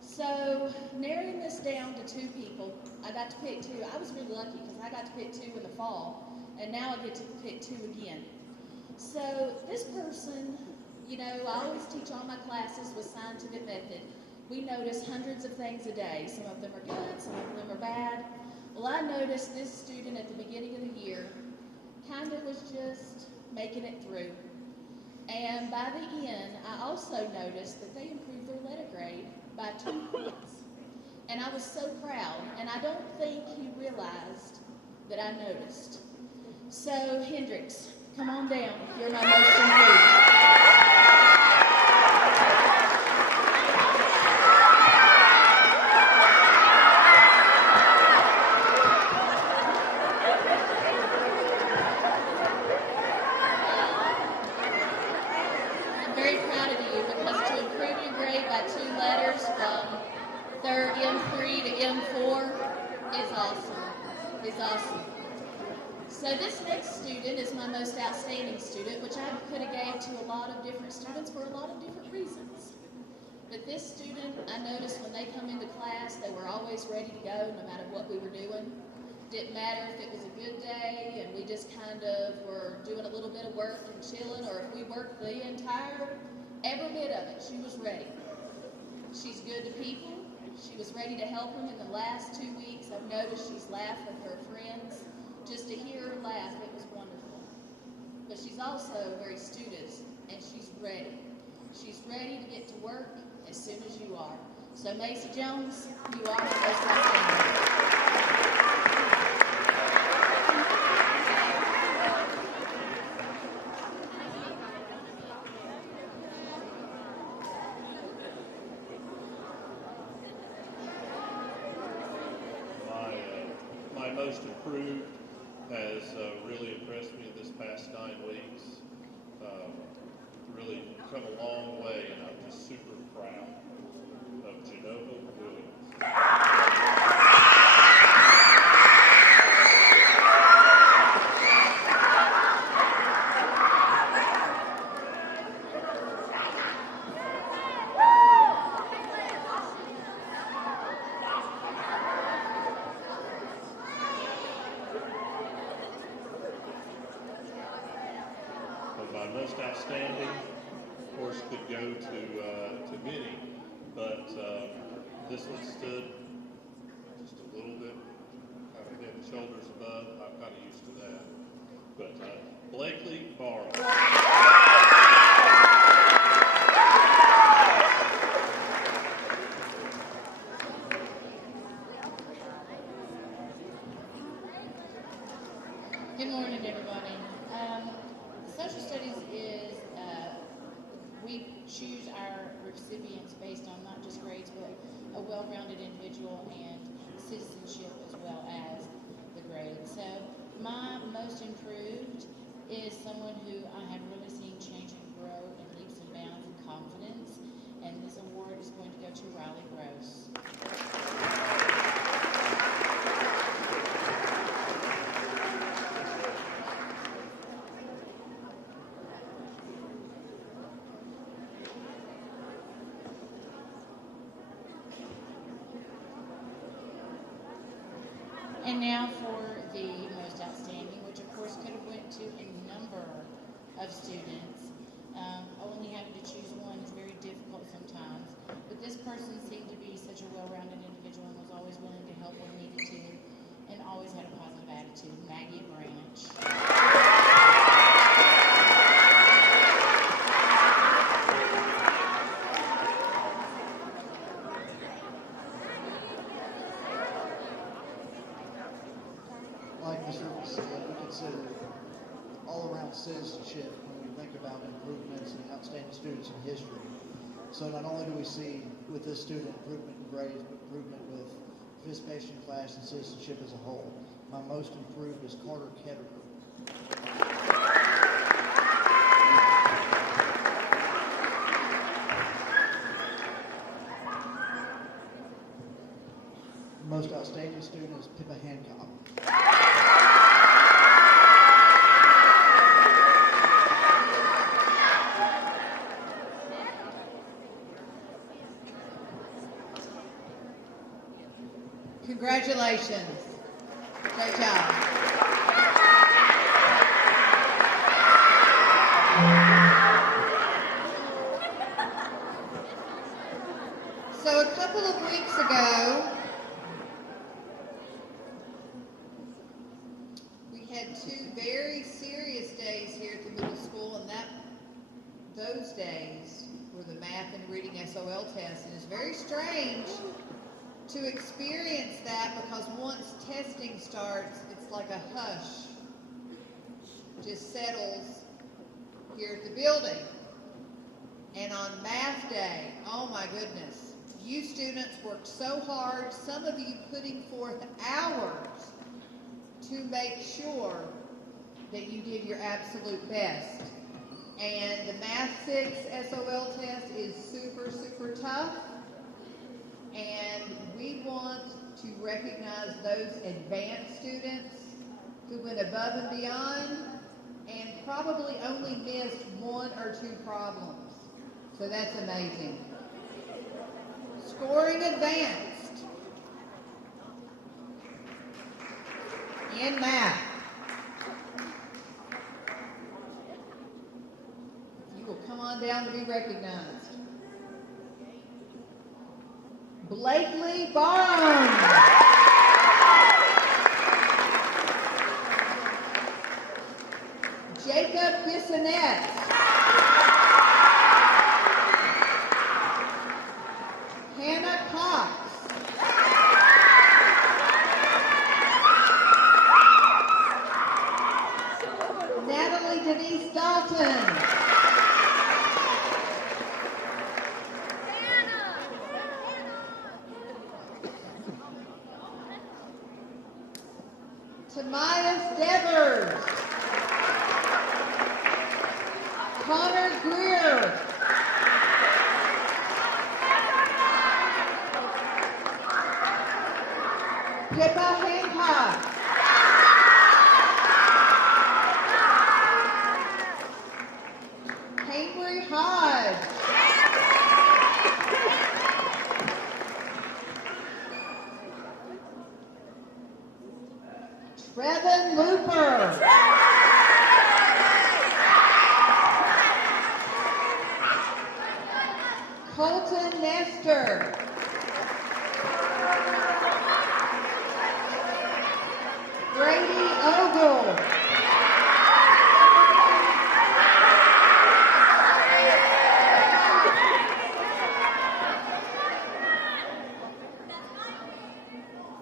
So, narrowing this down to 2 people, I got to pick 2. I was really lucky because I got to pick 2 in the fall, and now I get to pick 2 again. So, this person, you know, I always teach all my classes with scientific method. We notice hundreds of things a day. Some of them are good, some of them are bad. Well, I noticed this student at the beginning of the year kind of was just making it through. And by the end, I also noticed that they improved their letter grade by 2 points. And I was so proud, and I don't think he realized that I noticed. So, Hendrix, come on down. You're my most improved. I'm very proud of you because to improve your grade by 2 letters from M3 to M4 is awesome. Is awesome. So this next student is my most outstanding student, which I could have gave to a lot of different students for a lot of different reasons. But this student, I noticed when they come into class, they were always ready to go no matter what we were doing. Didn't matter if it was a good day and we just kind of were doing a little bit of work and chilling, or if we worked the every bit of it, she was ready. She's good to people. She was ready to help them in the last 2 weeks. I've noticed she's laughed with her friends. Just to hear her laugh, it was wonderful. But she's also very studious, and she's ready. She's ready to get to work as soon as you are. So Macy Jones, you are my most outstanding. My most improved has really impressed me this past 9 weeks. Really come a long way, and I'm just super proud of Genova Williams. My most outstanding, of course, could go to many, but this one stood just a little bit kind of head and shoulders above. I'm kind of used to that. But Blakely Barrow. Good morning, everybody. Social studies is, we choose our recipients based on not just grades, but a well-rounded individual and citizenship as well as the grade. So my most improved is someone who I have really seen change and grow in leaps and bounds and confidence, and this award is going to go to Riley Gross. And now for the most outstanding, which of course could have went to a number of students. Only having to choose one is very difficult sometimes. But this person seemed to be such a well-rounded individual and was always willing to help when needed to, and always had a positive attitude. Maggie Branch. Like Mr. Evans said, we consider all-around citizenship when we think about improvements and outstanding students in history. So not only do we see with this student improvement in grades, but improvement with participation in class and citizenship as a whole. My most improved is Carter Ketterman. Most outstanding student is Pippa Hancock. Congratulations. Great job. So a couple of weeks ago, we had two very serious days here at the middle school, and those days were the math and reading SOL tests. And it's very strange to experience that because once testing starts, it's like a hush just settles here at the building. And on math day, oh my goodness, you students worked so hard, some of you putting forth hours to make sure that you did your absolute best. And the Math 6 SOL test is super, super tough. And we want to recognize those advanced students who went above and beyond and probably only missed one or two problems. So that's amazing. Scoring advanced in math. You will come on down to be recognized. Blakely Barnes. Jacob Bissonette. Hannah Cox. Natalie Denise Dalton. Tamias Devers. Connor Greer. Pippa Hancock. Cambry Hodge. Trevin Looper. Colton Nestor. Brady Ogle.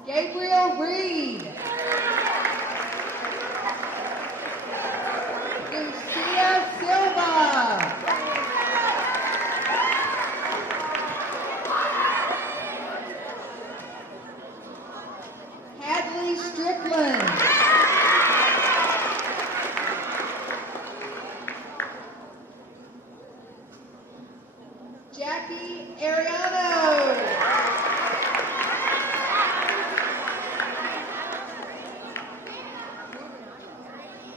Gabriel Reed. Lucia Silva. Hadley Strickland. Jackie Ariano.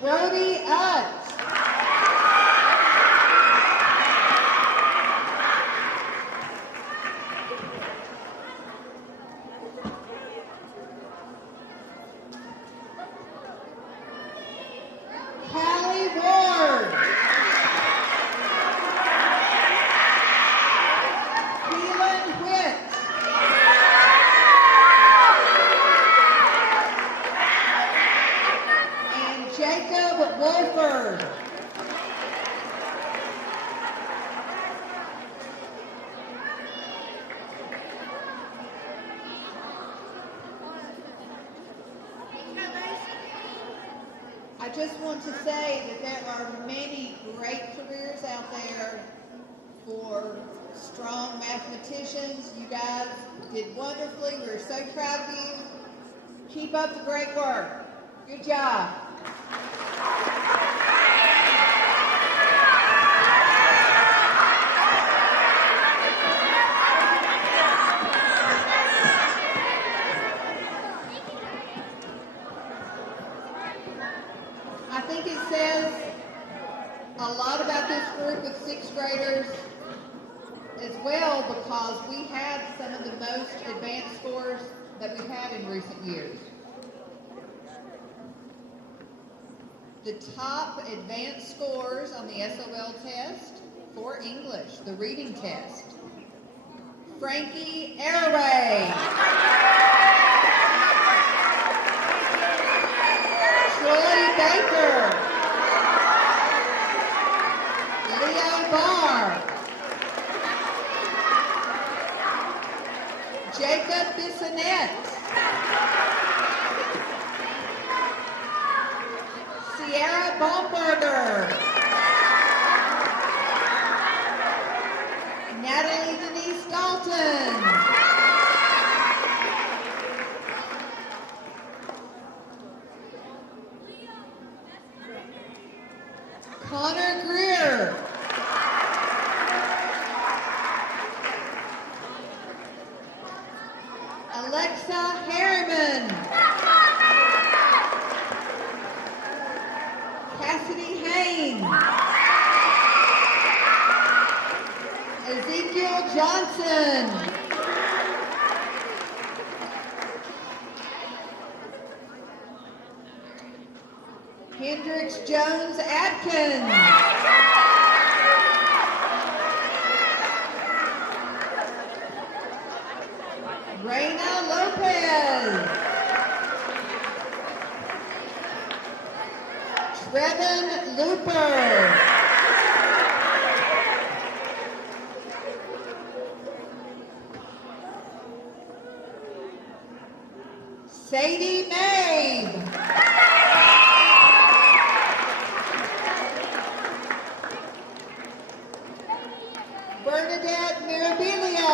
Brody Utz. Callie Ward. Keelan Witt. And Jacob Wolford. I just want to say that there are many great careers out there for strong mathematicians. You guys did wonderfully. We're so proud of you. Keep up the great work. Good job. I think it says a lot about this group of sixth graders as well because we had some of the most advanced scores that we've had in recent years. The top advanced scores on the SOL test for English, the reading test. Frankie Airway. Troy Baker. Leo Barr. Jacob Bissonette. Sierra Baumberger. Natalie Denise Dalton. Connor Greer. Alexa Harriman. Cassidy Haynes. Ezekiel Johnson. Hendrix Jones Adkins. Reina Lopez. Trevin Looper. Sadie Mabe. Bernadette Mirabilio.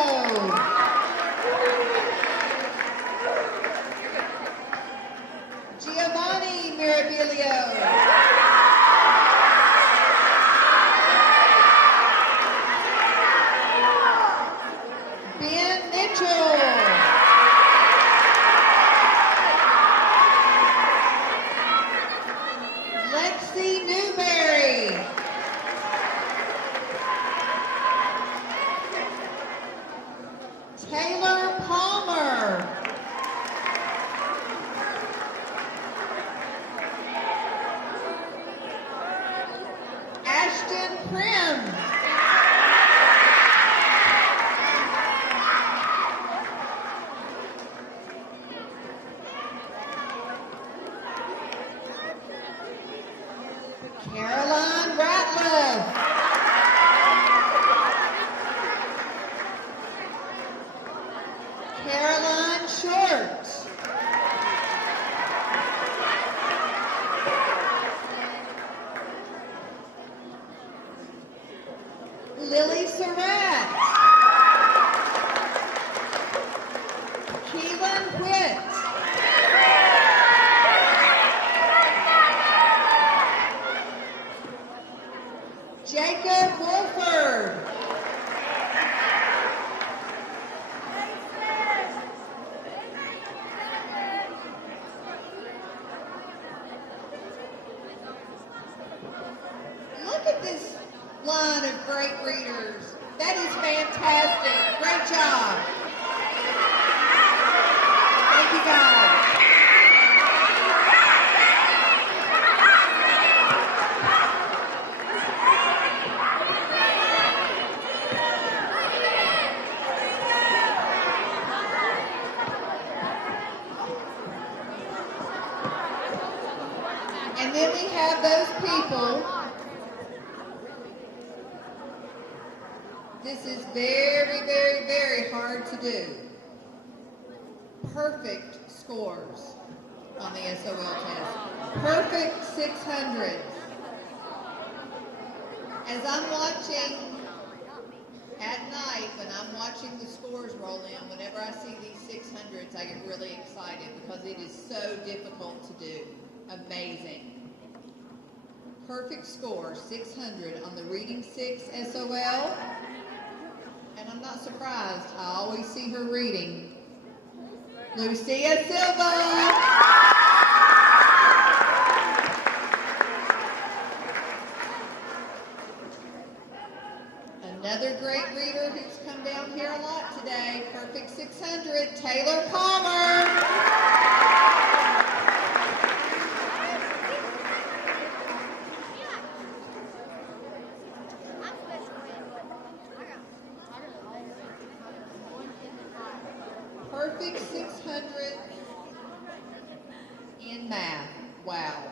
Giovanni Mirabilio. Ben Mitchell. Lexi Newberry. Taylor Palmer. Ashton Prim. Caroline Ratliff. Caroline Short. Lily Surratt. Keelan Witt. Jacob Wolford. Look at this line of great readers. That is fantastic. Great job. Thank you, guys. And then we have those people. This is very, very, very hard to do. Perfect scores on the SOL test. Perfect 600s. As I'm watching at night, when I'm watching the scores roll in, whenever I see these 600s, I get really excited because it is so difficult to do. Amazing. Perfect score, 600 on the Reading 6 SOL. And I'm not surprised. I always see her reading. Lucia Silva. Another great reader who's come down here a lot today. Perfect 600, Taylor Palmer. perfect 600 in math. Wow.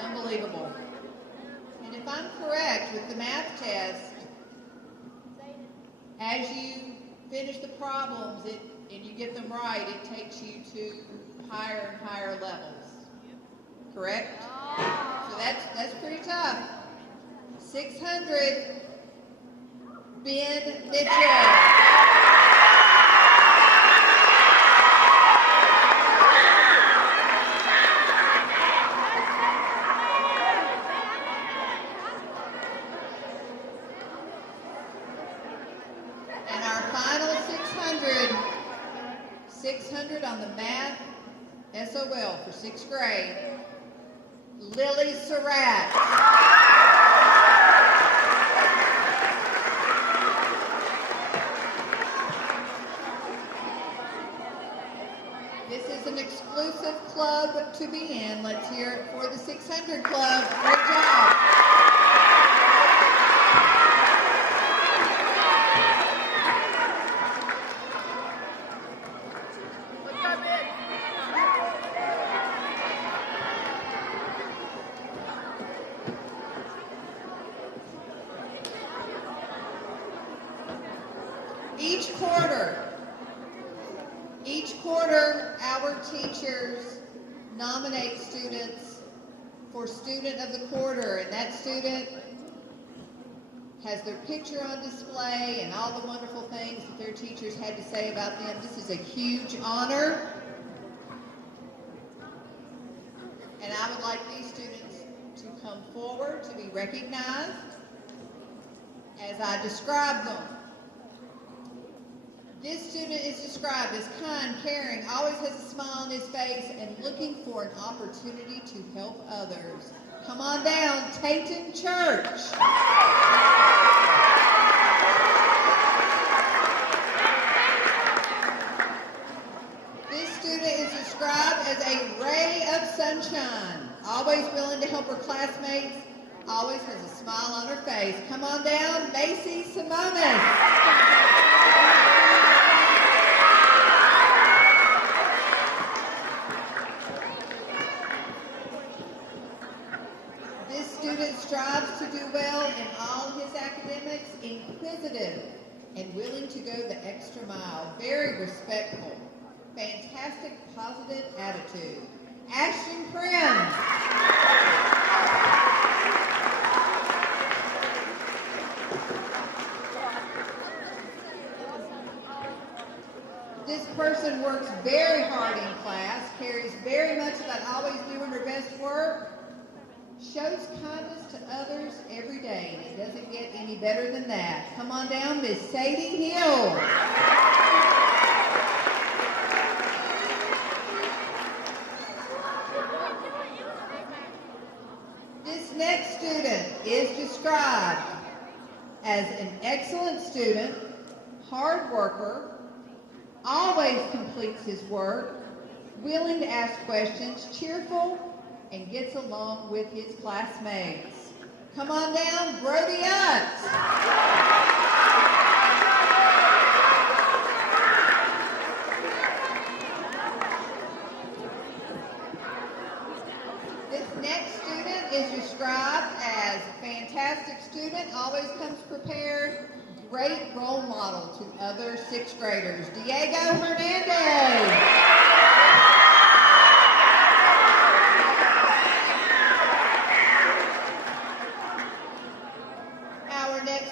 Unbelievable. And if I'm correct with the math test, as you finish the problems and you get them right, it takes you to higher and higher levels. Correct? So that's pretty tough. 600, Ben Mitchell. And our final 600 on the math SOL for 6th grade, Lily Surratt. This is an exclusive club to be in. Let's hear it for the 600 club. Great job. Each quarter, our teachers nominate students for Student of the Quarter, and that student has their picture on display and all the wonderful things that their teachers had to say about them. This is a huge honor, and I would like these students to come forward to be recognized as I describe them. This student is described as kind, caring, always has a smile on his face, and looking for an opportunity to help others. Come on down, Tayton Church. This student is described as a ray of sunshine, always willing to help her classmates, always has a smile on her face. Come on down, Macy Simonis. Student strives to do well in all his academics, inquisitive and willing to go the extra mile, very respectful, fantastic positive attitude. Ashton Prim. This person works very hard in class, cares very much about always doing her best work, shows kindness to others every day, and it doesn't get any better than that. Come on down, Miss Sadie Hill. This next student is described as an excellent student, hard worker, always completes his work, willing to ask questions, cheerful, and gets along with his classmates. Come on down, Brody Utz. This next student is described as a fantastic student, always comes prepared, great role model to other 6th graders. Diego Hernandez.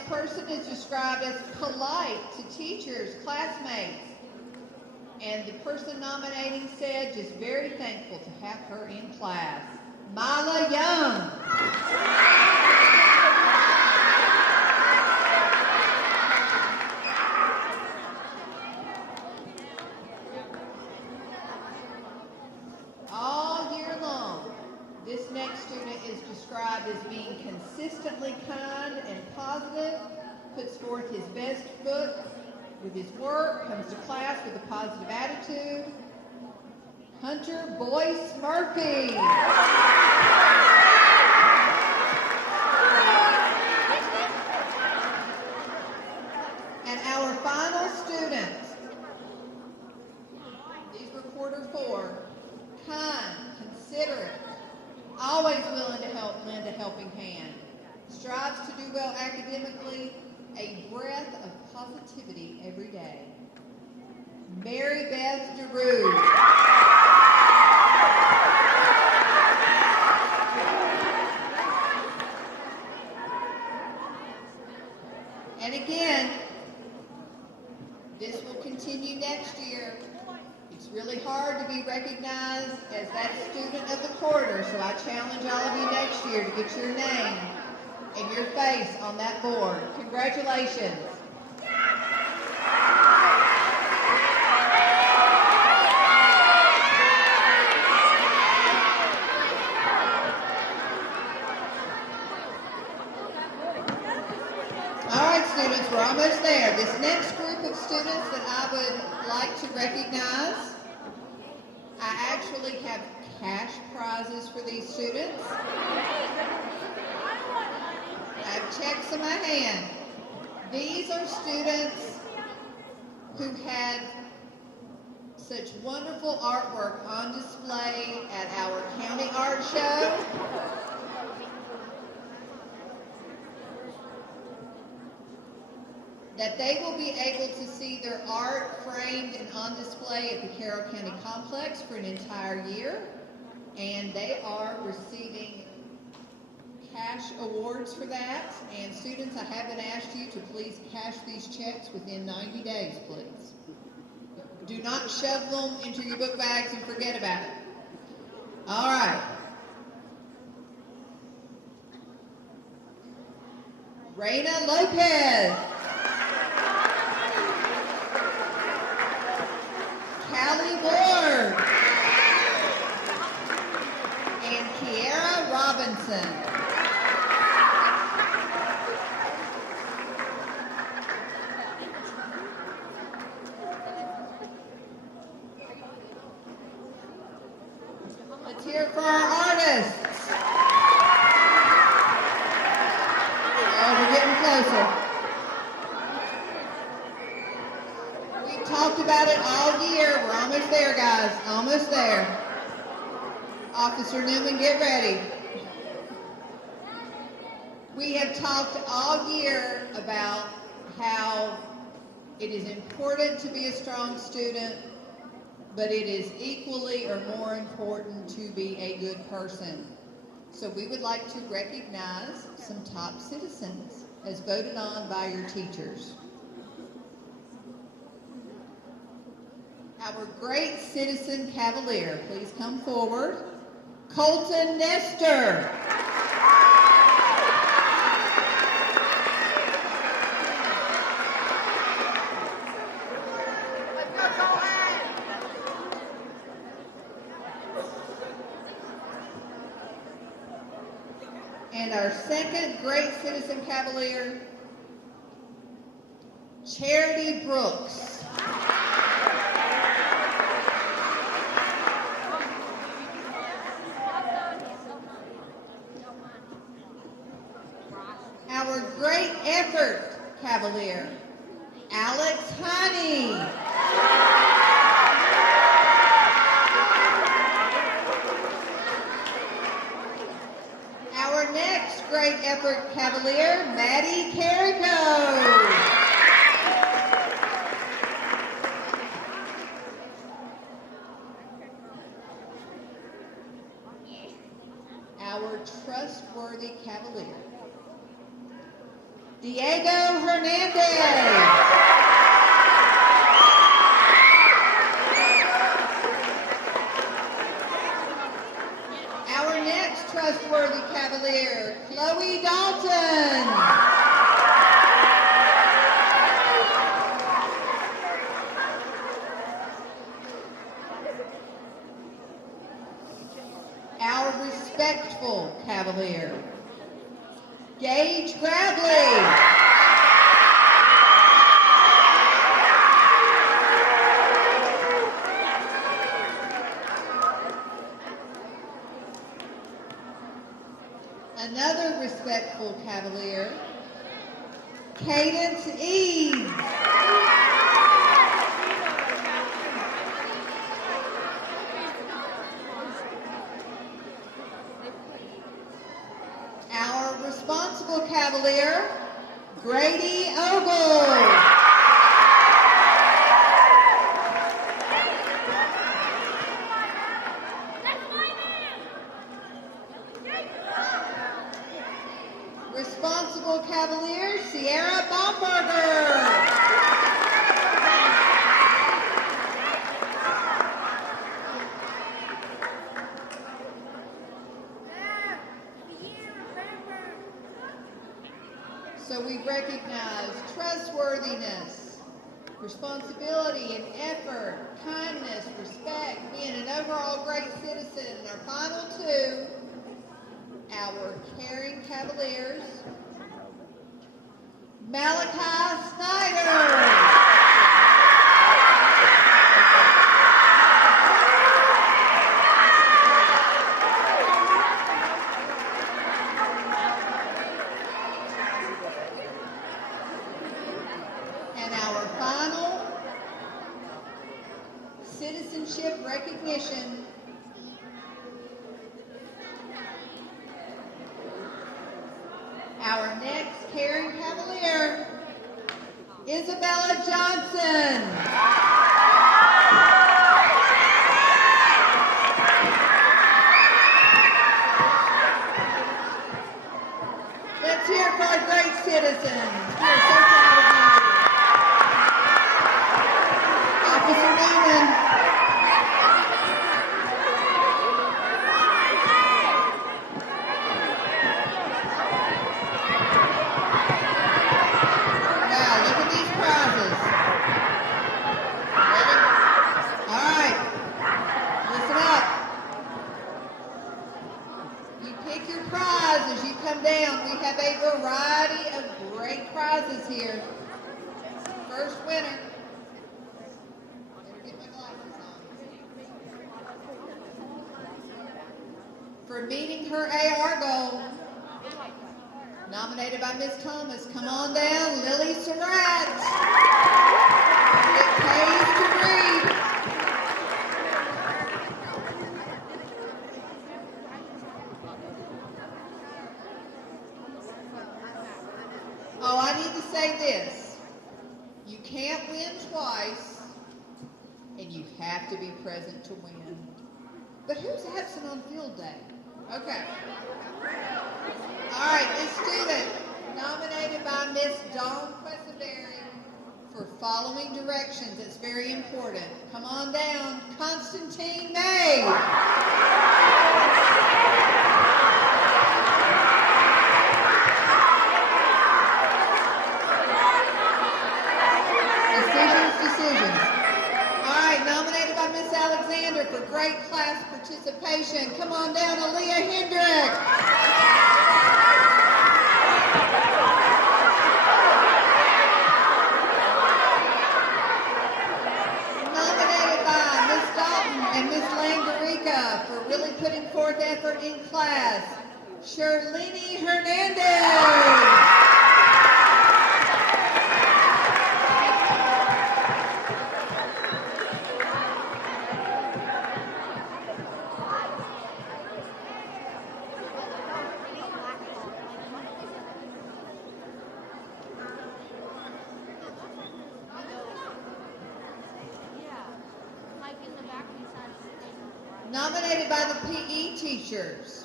Person is described as polite to teachers, classmates, and the person nominating said just very thankful to have her in class. Mila Young. All year long, this next student is described as being consistently kind and positive, puts forth his best foot with his work, comes to class with a positive attitude. Hunter Boyce Murphy. And our final student helping hand, strives to do well academically, a breath of positivity every day. Mary Beth DeRue. And again, this will continue next year. It's really hard to be recognized as that student of the quarter, so I challenge all of you next year to get your name and your face on that board. Congratulations. All right, students, we're almost there. This next group of students that I would like to recognize, I actually have cash prizes for these students. I have checks in my hand. These are students who had such wonderful artwork on display at our county art show. That they will be able to see their art framed and on display at the Carroll County Complex for an entire year. And they are receiving cash awards for that. And students, I haven't asked you to please cash these checks within 90 days, please. Do not shove them into your book bags and forget about it. All right. Reina Lopez. Callie Ward. And Kiara Robinson. Let's hear it for our artists. Oh, we're getting closer. We've talked about it all year. We're almost there, guys. Almost there. Officer Newman, get ready. We have talked all year about how it is important to be a strong student, but it is equally or more important to be a good person. So we would like to recognize some top citizens as voted on by your teachers. Our great citizen cavalier, please come forward. Colton Nestor. And our second great citizen cavalier, Charity Brooks. Our great effort cavalier, Alex Honey. Our next great effort cavalier, Maddie Carrico. Our trustworthy cavalier, Diego Hernandez. Our next trustworthy cavalier, Chloe Dalton. Our respectful cavalier, Gage Bradley. Another respectful cavalier, Cadence Eves. trustworthiness, responsibility and effort, kindness, respect, being an overall great citizen. And our final two, our caring cavaliers, Malachi Snyder. And our final citizenship recognition, our next caring cavalier, Isabella Johnson. Let's hear it for our great citizens. We are so proud of you. Officer Newman. Now, look at these prizes. Ready? All right. Listen up. You pick your prize as you come down. We have a variety of great prizes here. First winner. Better get my glasses on. For meeting her AR goal, nominated by Ms. Thomas. Come on down, Lily Surratt. It pays to read. Oh, I need to say this. You can't win twice, and you have to be present to win. But who's absent on field day? Okay. All right, this student, nominated by Miss Dawn Quesaberry for following directions. It's very important. Come on down, Constantine May. Decisions. All right, nominated by Miss Alexander for great class participation. Come on down, Aaliyah Hendrick. Nominated by Miss Dalton and Miss Langarica for really putting forth effort in class, Shirlene Hernandez. Nominated by the PE teachers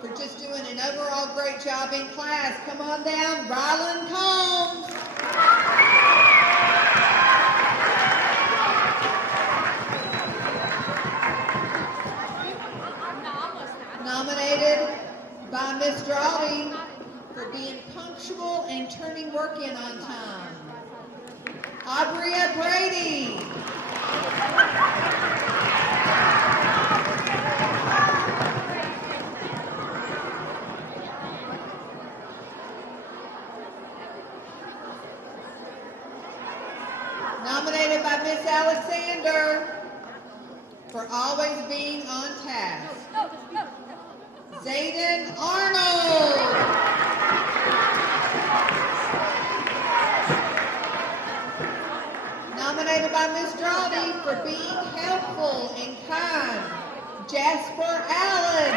for just doing an overall great job in class. Come on down, Rylan Combs. Nominated by Miss Drawley for being punctual and turning work in on time, Abria Brady. Nominated by Miss Alexander for always being on task, Zayden Arnold. Nominated by Miss Drawdy for being helpful and kind, Jasper Allen.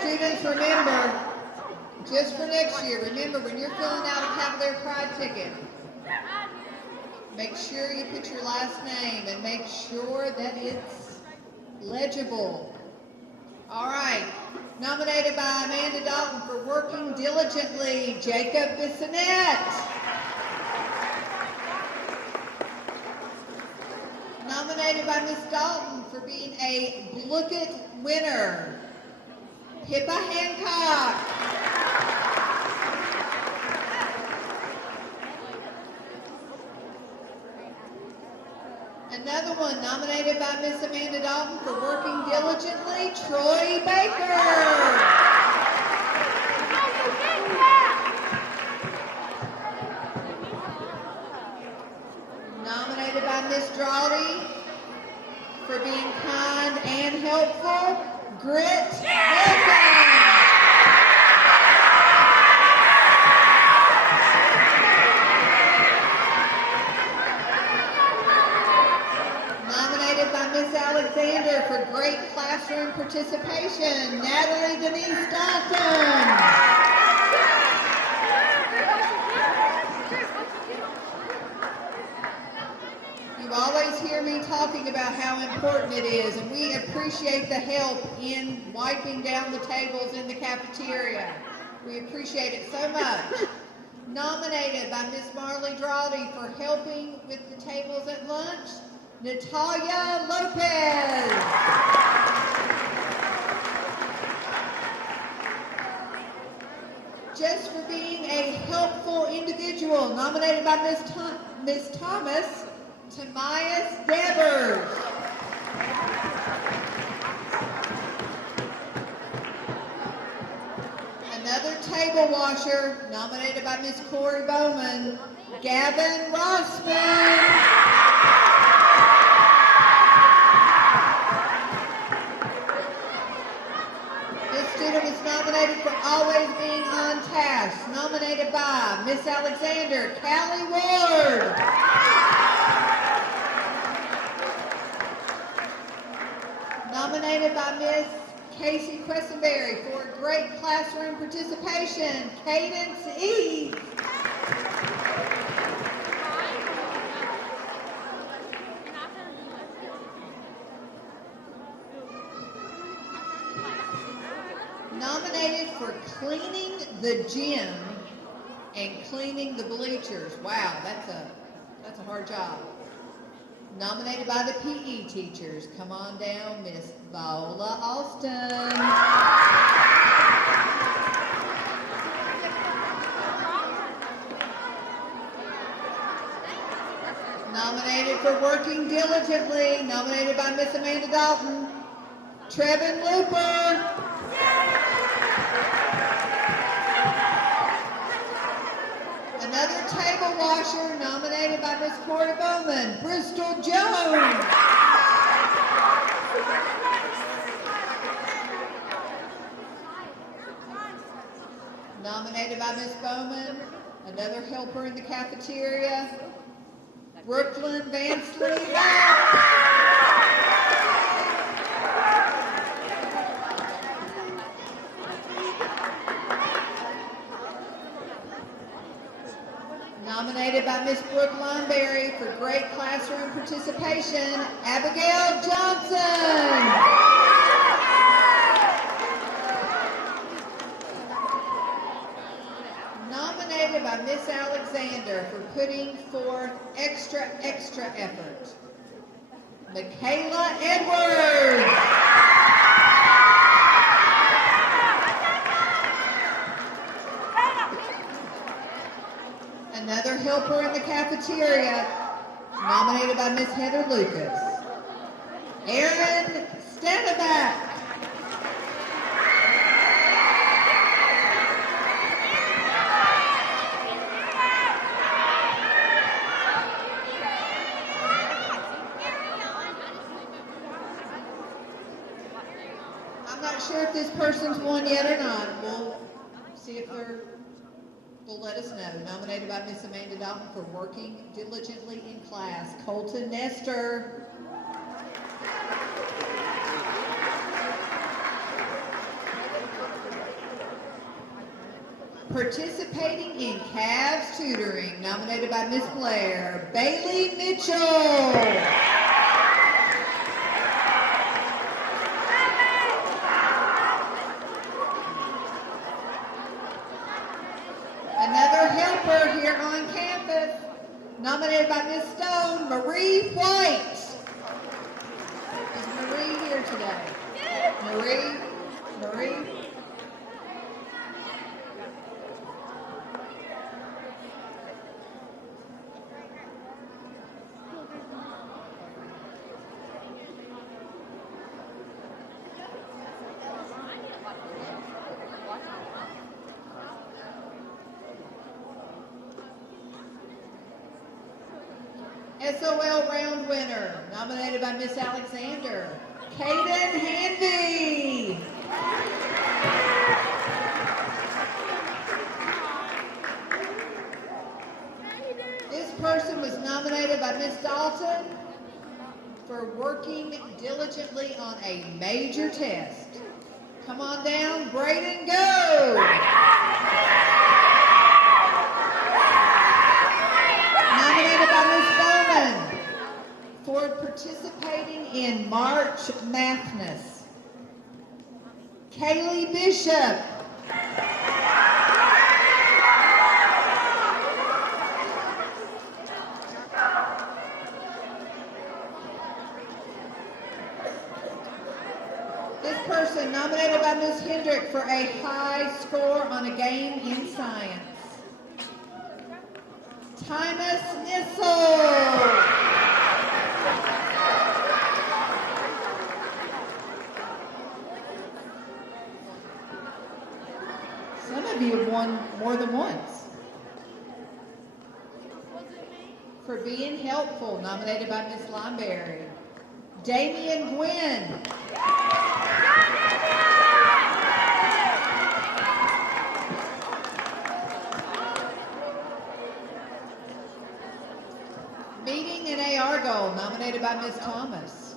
Students, remember, just for next year, remember when you're filling out a Cavalier Pride ticket, make sure you put your last name and make sure that it's legible. All right, nominated by Amanda Dalton for working diligently, Jacob Bissonette. Nominated Nominated by Miss Dalton for being a Blooket winner, Pippa Hancock. Another one nominated by Miss Amanda Dalton for working diligently, Troy Baker. Nominated by Miss Drawdy for being kind and helpful, Grit Wilson. Nominated by Miss Alexander for great classroom participation, Natalie Denise Dalton. You always hear me talking about how important it is, and we appreciate the help in wiping down the tables in the cafeteria. We appreciate it so much. Nominated by Miss Marley Drawdy for helping with the tables at lunch, Natalia Lopez. Just for being a helpful individual, nominated by Miss Thomas, Tamias Devers. Another table washer, nominated by Miss Corey Bowman, Gavin Rossman. This student was nominated for always being on task, nominated by Miss Alexander, Callie Ward. Nominated by Miss Casey Questenberry for great classroom participation, Cadence Eves. Nominated for cleaning the gym and cleaning the bleachers. Wow, that's a hard job. Nominated by the PE teachers. Come on down, Miss Viola Alston. Nominated for working diligently. Nominated by Miss Amanda Dalton, Trevin Looper. Another table washer, nominated by Miss Corey Bowman, Bristol Jones. Nominated by Miss Bowman, another helper in the cafeteria, Brooklyn Vansley. Nominated by Miss Brooke Lundberry for great classroom participation, Abigail Johnson. Nominated by Miss Alexander for putting forth extra effort, Michaela Edwards. Another helper in the cafeteria, nominated by Miss Heather Lucas, Erin Steneback. I'm not sure if this person's won yet or not. We'll see if they'll let us know. Nominated by Miss Amanda Dalton for working diligently in class, Colton Nestor. Participating in Cavs tutoring, nominated by Miss Blair, Bailey Mitchell. Another helper here on campus, nominated by Miss Stone, Marie White. SOL round winner, nominated by Miss Alexander, Kaden Handy. This person was nominated by Miss Dalton for working diligently on a major test. Come on down, Braden, go! Nominated by Ms. Bowman for participating in March Mathness, Kaylee Bishop. This person nominated by Ms. Hendrick for a high score on a game in science, Timus Nissel. Some of you have won more than once. For being helpful, nominated by Ms. Limeberry, Damian Gwynn. Meeting an AR goal, nominated by Ms. Thomas,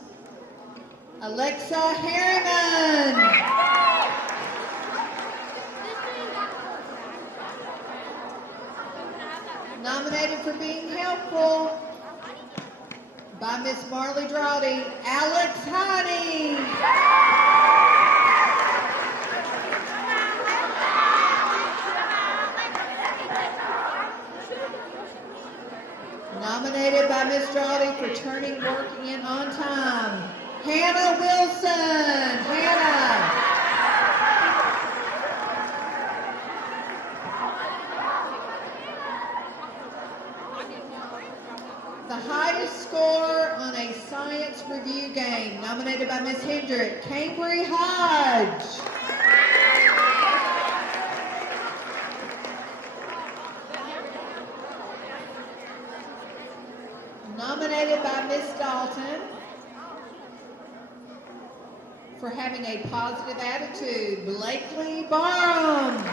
Alexa Harriman. Nominated for being helpful by Miss Marley Drawdy, Alex Honey. Nominated by Miss Drawdy for turning work in on time, Hannah Wilson. Hannah. The highest score on a science review game, nominated by Ms. Hendrick, Cambry Hodge. Nominated by Ms. Dalton for having a positive attitude, Blakely Barham.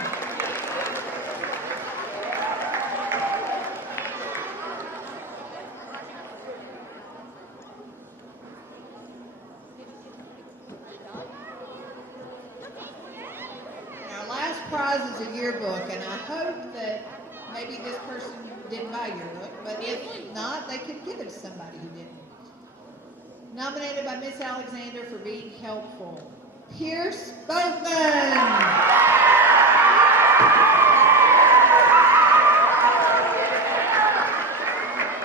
Prize is a yearbook, and I hope that maybe this person didn't buy a yearbook, but if not, they could give it to somebody who didn't. Nominated by Miss Alexander for being helpful, Pierce Boatman.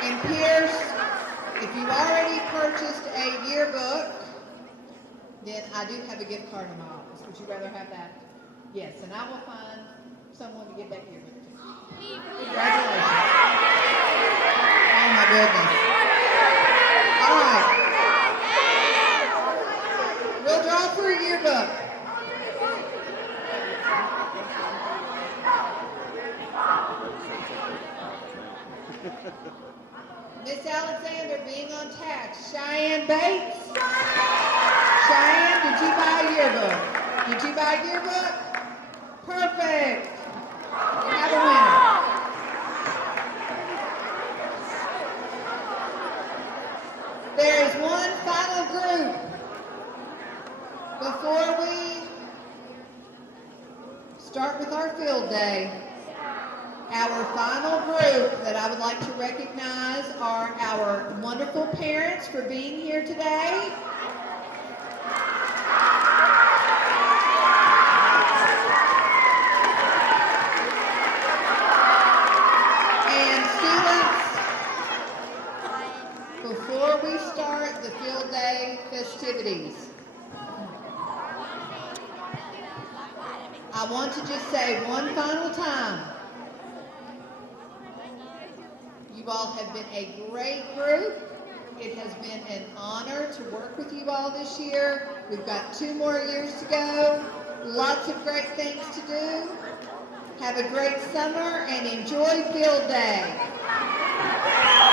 And Pierce, if you've already purchased a yearbook, then I do have a gift card in my office. Would you rather have that? Yes, and I will find someone to give that yearbook to. Congratulations. Oh my goodness. All right. We'll draw for a yearbook. Miss Alexander being on tax, Cheyenne Bates. Cheyenne, did you buy a yearbook? Did you buy a yearbook? Perfect. We have a winner. There is one final group before we start with our field day. Our final group that I would like to recognize are our wonderful parents for being here today. Before we start the field day festivities, I want to just say one final time, you all have been a great group. It has been an honor to work with you all this year. We've got 2 more years to go. Lots of great things to do. Have a great summer and enjoy field day.